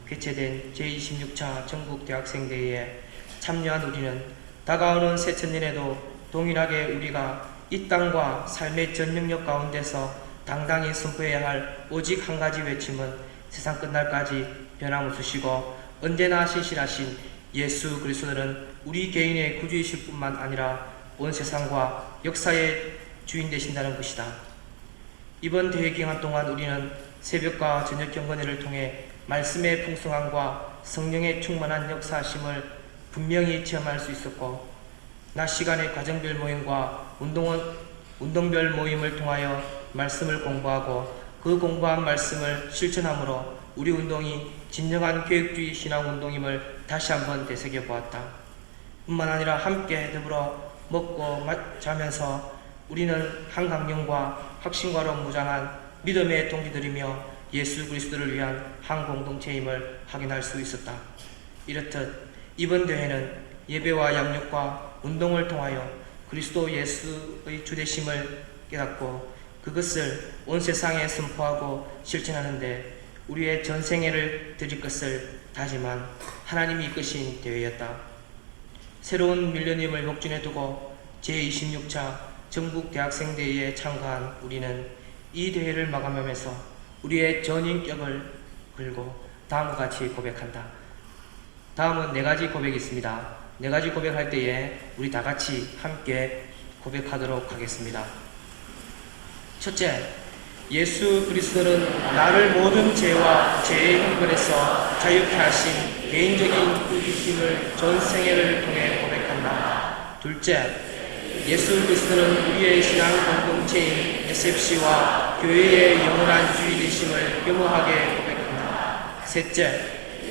개최된 제26차 전국대학생대회에 참여한 우리는 다가오는 새천년에도 동일하게 우리가 이 땅과 삶의 전 영역 가운데서 당당히 선포해야 할 오직 한 가지 외침은 세상 끝날까지 변함없으시고 언제나 신실하신 예수 그리스도는 우리 개인의 구주이실 뿐만 아니라 온 세상과 역사의 주인 되신다는 것이다. 이번 대회 기간 동안 우리는 새벽과 저녁 경건회를 통해 말씀의 풍성함과 성령의 충만한 역사심을 분명히 체험할 수 있었고 낮 시간의 과정별 모임과 운동별 모임을 통하여 말씀을 공부하고 그 공부한 말씀을 실천함으로 우리 운동이 진정한 교육주의 신앙운동임을 다시 한번 되새겨보았다. 뿐만 아니라 함께 더불어 먹고 자면서 우리는 한강령과 확신과로 무장한 믿음의 동지들이며 예수 그리스도를 위한 한 공동체임을 확인할 수 있었다. 이렇듯 이번 대회는 예배와 양육과 운동을 통하여 그리스도 예수의 주되심을 깨닫고 그것을 온 세상에 선포하고 실천하는데 우리의 전생애를 드릴 것을 다짐한 하나님이 이끄신 대회였다. 새로운 밀레니엄을 목전에 두고 제26차 전국대학생대회에 참가한 우리는 이 대회를 마감하면서 우리의 전인격을 걸고 다음과 같이 고백한다. 다음은 4가지 고백이 있습니다. 4가지 고백할 때에 우리 다 같이 함께 고백하도록 하겠습니다. 첫째, 예수 그리스도는 나를 모든 죄와 죄의 형벌에서 자유케 하신 개인적인 구주심을 전 생애를 통해 고백한다. 둘째, 예수 그리스도는 우리의 신앙 공동체인 SFC와 교회의 영원한 주인 되심을 겸허하게 고백한다. 셋째,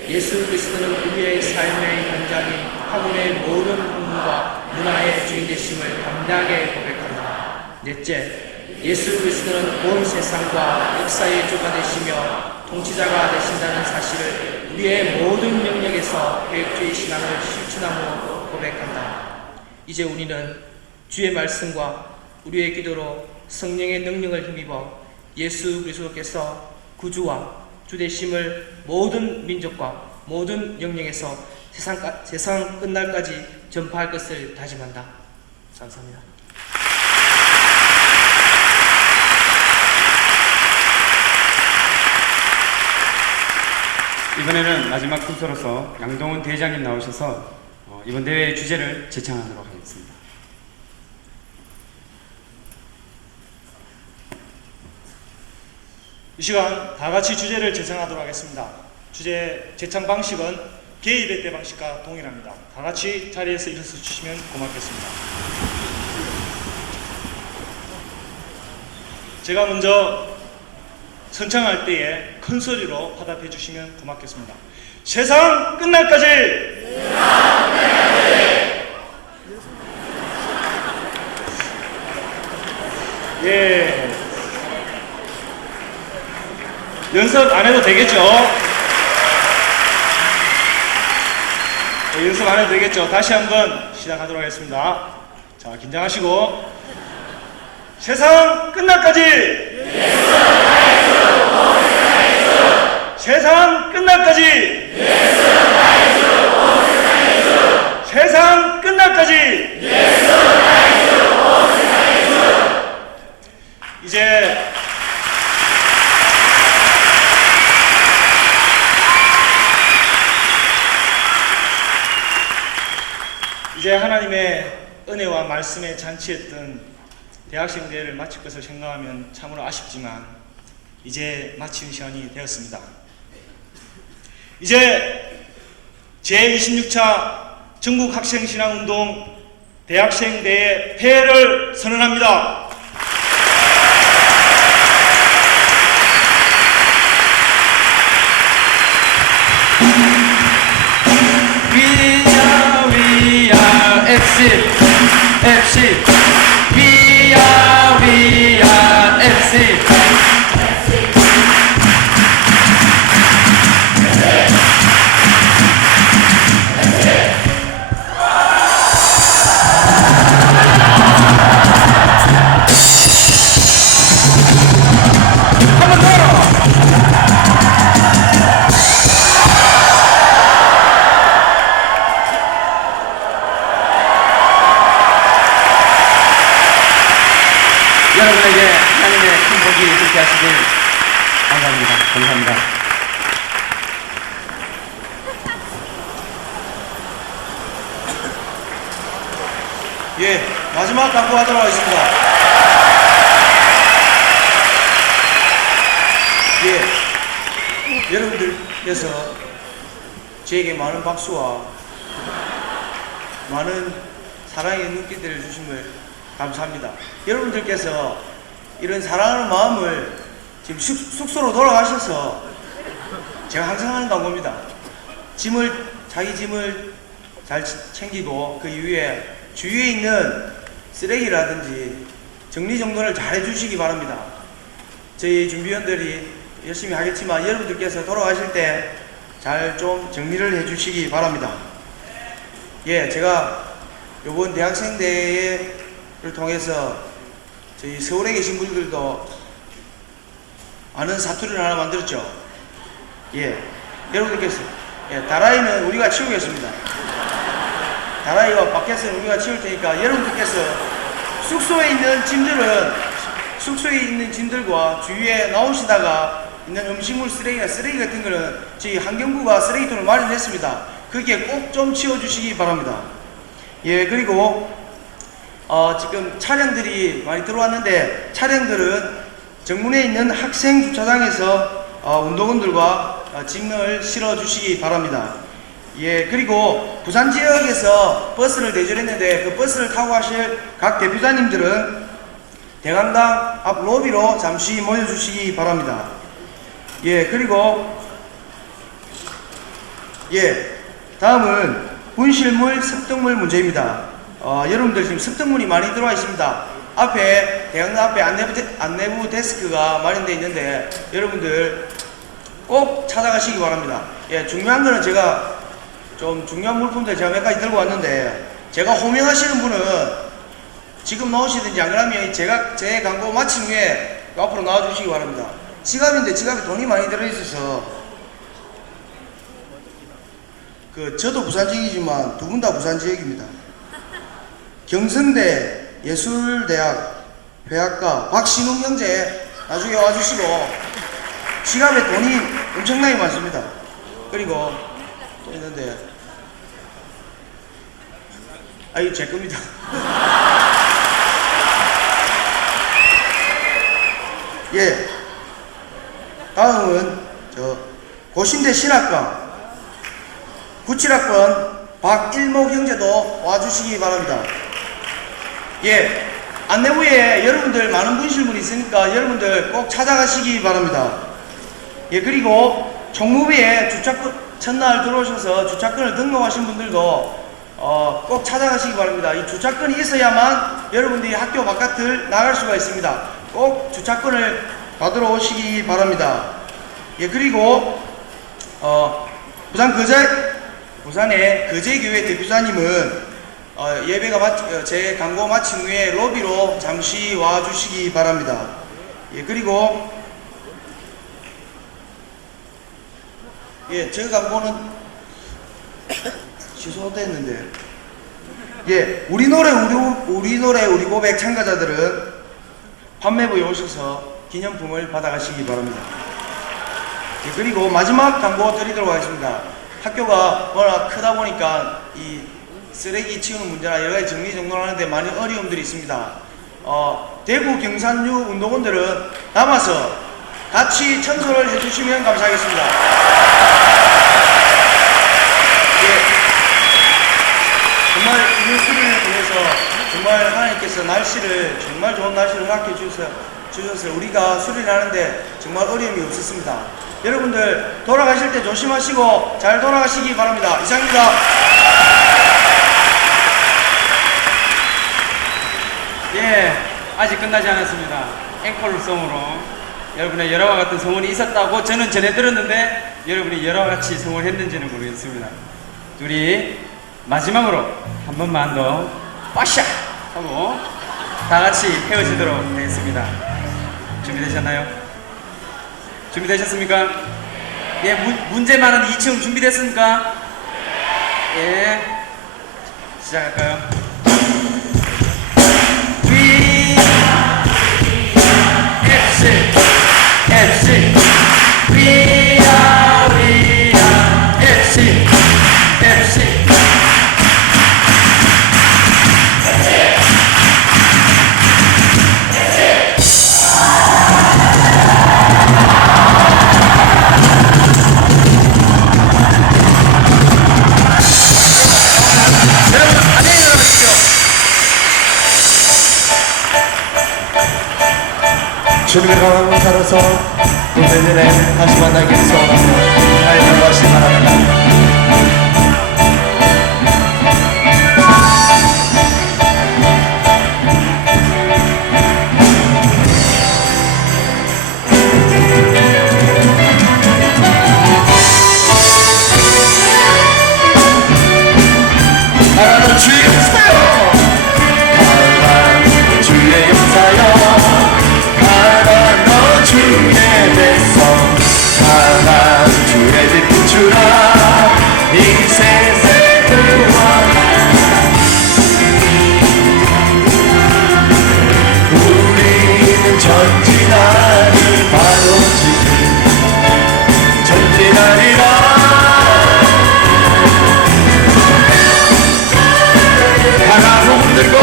예수 그리스도는 우리의 삶의 현장인 학문의 모든 학문과 문화의 주인 되심을 담대하게 고백한다. 넷째, 예수 그리스도는 온 세상과 역사의 주가 되시며 통치자가 되신다는 사실을 우리의 모든 영역에서 계획주의 신앙을 실천함으로 고백한다. 이제 우리는 주의 말씀과 우리의 기도로 성령의 능력을 힘입어 예수 그리스도께서 구주와 주 되심을 모든 민족과 모든 영역에서 세상 끝날까지 전파할 것을 다짐한다. 감사합니다. 이번에는 마지막 순서로서 양동훈 대장님 나오셔서 이번 대회의 주제를 제창하도록 하겠습니다. 이 시간 다 같이 주제를 제창하도록 하겠습니다. 주제 제창 방식은 개200대 방식과 동일합니다. 다 같이 자리에서 일어서 주시면 고맙겠습니다. 제가 먼저 선창할 때에 큰 소리로 화답해 주시면 고맙겠습니다. 세상 끝날까지! 예. 연습 안 해도 되겠죠? 네, 연습 안 해도 되겠죠? 다시 한번 시작하도록 하겠습니다. 자, 긴장하시고. 세상 끝날까지! 세상 끝날까지! 세상 끝날까지! 이제 하나님의 은혜와 말씀에 잔치했던 대학생 대회를 마칠 것을 생각하면 참으로 아쉽지만 이제 마치는 시간이 되었습니다. 이제 제26차 전국 학생신앙운동 대학생 대회 폐회를 선언합니다. We are FC We are FC 여러분에게 하나님의 큰 복이 있게 하시길 감사합니다. 감사합니다. 예, 마지막 당부하도록 하겠습니다. 예, 여러분들께서 저에게 많은 박수와 많은 사랑의 눈길들을 주심을 감사합니다. 여러분들께서 이런 사랑하는 마음을 지금 숙소로 돌아가셔서 제가 항상 하는 광고입니다. 자기 짐을 잘 챙기고 그 이후에 주위에 있는 쓰레기라든지 정리정돈을 잘 해주시기 바랍니다. 저희 준비원들이 열심히 하겠지만 여러분들께서 돌아가실 때 잘 좀 정리를 해주시기 바랍니다. 예, 제가 이번 대학생 대회를 통해서 저희 서울에 계신 분들도 아는 사투리를 하나 만들었죠. 예, 여러분들께서 다라이는 우리가 치우겠습니다. 다라이와 밖에서는 우리가 치울 테니까 여러분들께서 숙소에 있는 짐들과 주위에 나오시다가 있는 음식물 쓰레기 같은 거는 저희 환경부가 쓰레기통을 마련했습니다. 거기에 꼭 좀 치워주시기 바랍니다. 예, 그리고 지금 차량들이 많이 들어왔는데 차량들은 정문에 있는 학생 주차장에서 운동원들과 짐을 실어주시기 바랍니다. 예, 그리고 부산 지역에서 버스를 대절했는데 그 버스를 타고 가실 각 대표자님들은 대강당 앞 로비로 잠시 모여주시기 바랍니다. 예, 그리고 다음은 분실물, 습득물 문제입니다. 여러분들 지금 습득물이 많이 들어와 있습니다. 앞에 대강당 앞에 안내부 데스크가 마련되어 있는데 여러분들 꼭 찾아가시기 바랍니다. 예, 중요한 거는 제가 좀 중요한 물품들 제가 몇 가지 들고 왔는데 제가 호명하시는 분은 지금 나오시든지 안 그러면 제 광고 마친 후에 앞으로 나와주시기 바랍니다. 지갑인데 지갑에 돈이 많이 들어있어서 저도 부산 지역이지만 두 분 다 부산 지역입니다. 경성대 예술대학 회학과 박신웅 형제 나중에 와주시고 지갑에 돈이 엄청나게 많습니다. 그리고 또 있는데 아이 제 겁니다. 예. 다음은 고신대 신학과 97학번 박일목 형제도 와주시기 바랍니다. 예. 안내부에 여러분들 많은 분실 분 있으니까 여러분들 꼭 찾아가시기 바랍니다. 예, 그리고 총무부에 주차권 첫날 들어오셔서 주차권을 등록하신 분들도 꼭 찾아가시기 바랍니다. 이 주차권이 있어야만 여러분들이 학교 바깥을 나갈 수가 있습니다. 꼭 주차권을 받으러 오시기 바랍니다. 예, 그리고 부산의 거제교회 대표자님은 예배가 제 강고 마친 후에 로비로 잠시 와주시기 바랍니다. 예, 그리고 예, 저 광고는 취소됐는데, 예, 우리 노래 우리 고백 참가자들은 판매부에 오셔서 기념품을 받아가시기 바랍니다. 예, 그리고 마지막 광고 드리도록 하겠습니다. 학교가 워낙 크다 보니까 이 쓰레기 치우는 문제나 여러 가지 정리정돈을 하는데 많은 어려움들이 있습니다. 대구 경산유 운동원들은 남아서 같이 청소를 해주시면 감사하겠습니다. 예, 정말 이번 수련을 통해서 정말 하나님께서 정말 좋은 날씨를 허락해 주셔서 우리가 수련을 하는데 정말 어려움이 없었습니다. 여러분들 돌아가실 때 조심하시고 잘 돌아가시기 바랍니다. 이상입니다. 예, 아직 끝나지 않았습니다. 앵콜송으로 여러분의 열화와 같은 성원이 있었다고 저는 전해 들었는데 여러분이 열화와 같이 성원했는지는 모르겠습니다. 우리 마지막으로 한 번만 더 빠샤 하고 다 같이 헤어지도록 하겠습니다. 준비되셨나요? 준비되셨습니까? 예, 문제 많은 2층 준비됐습니까? 예, 시작할까요? FC We are FC 여러분 안녕히 들어가십시오. 주님의 강함을 살아서 또 내년에 다시 만나기를 소원합니다. 하나님 도와주시기 바랍니다. 하나님 주의 역사요, 하나님 주의 역사요, 하나님 주의 백성, 하나님 주의 빛 주라, 이 세상을 구원하라. 우리는 전진하리, 바로 지금 전진하리라. 하나 손 들고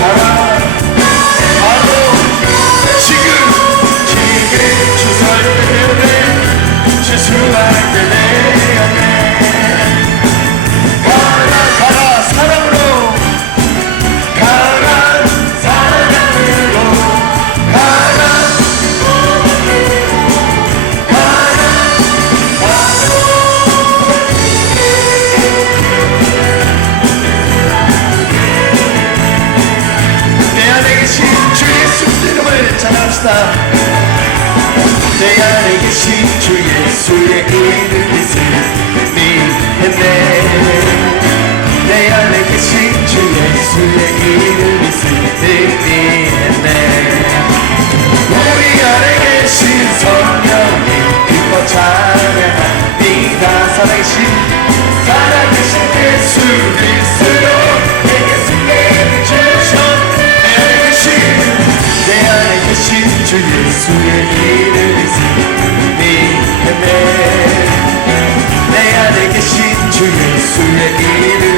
하나 바로 지금 주설때 주수할 때 내 안에 가라 사랑으로 가라 사랑으로 가라 내 안에 계신 주 예수 이름을 찬양합시다. 내 안에 계신 주 예수의 이름 믿으니 내 안에 계신 주 예수의 이름 믿으니 우리 안에 계신 성령님 기뻐 찬양합니다. 살아계신 예수 그리스도 내게 승리를 주셨네. 내 안에 계신 주 예수의 이름 믿으니 내 안에 계신 주 예수의 이름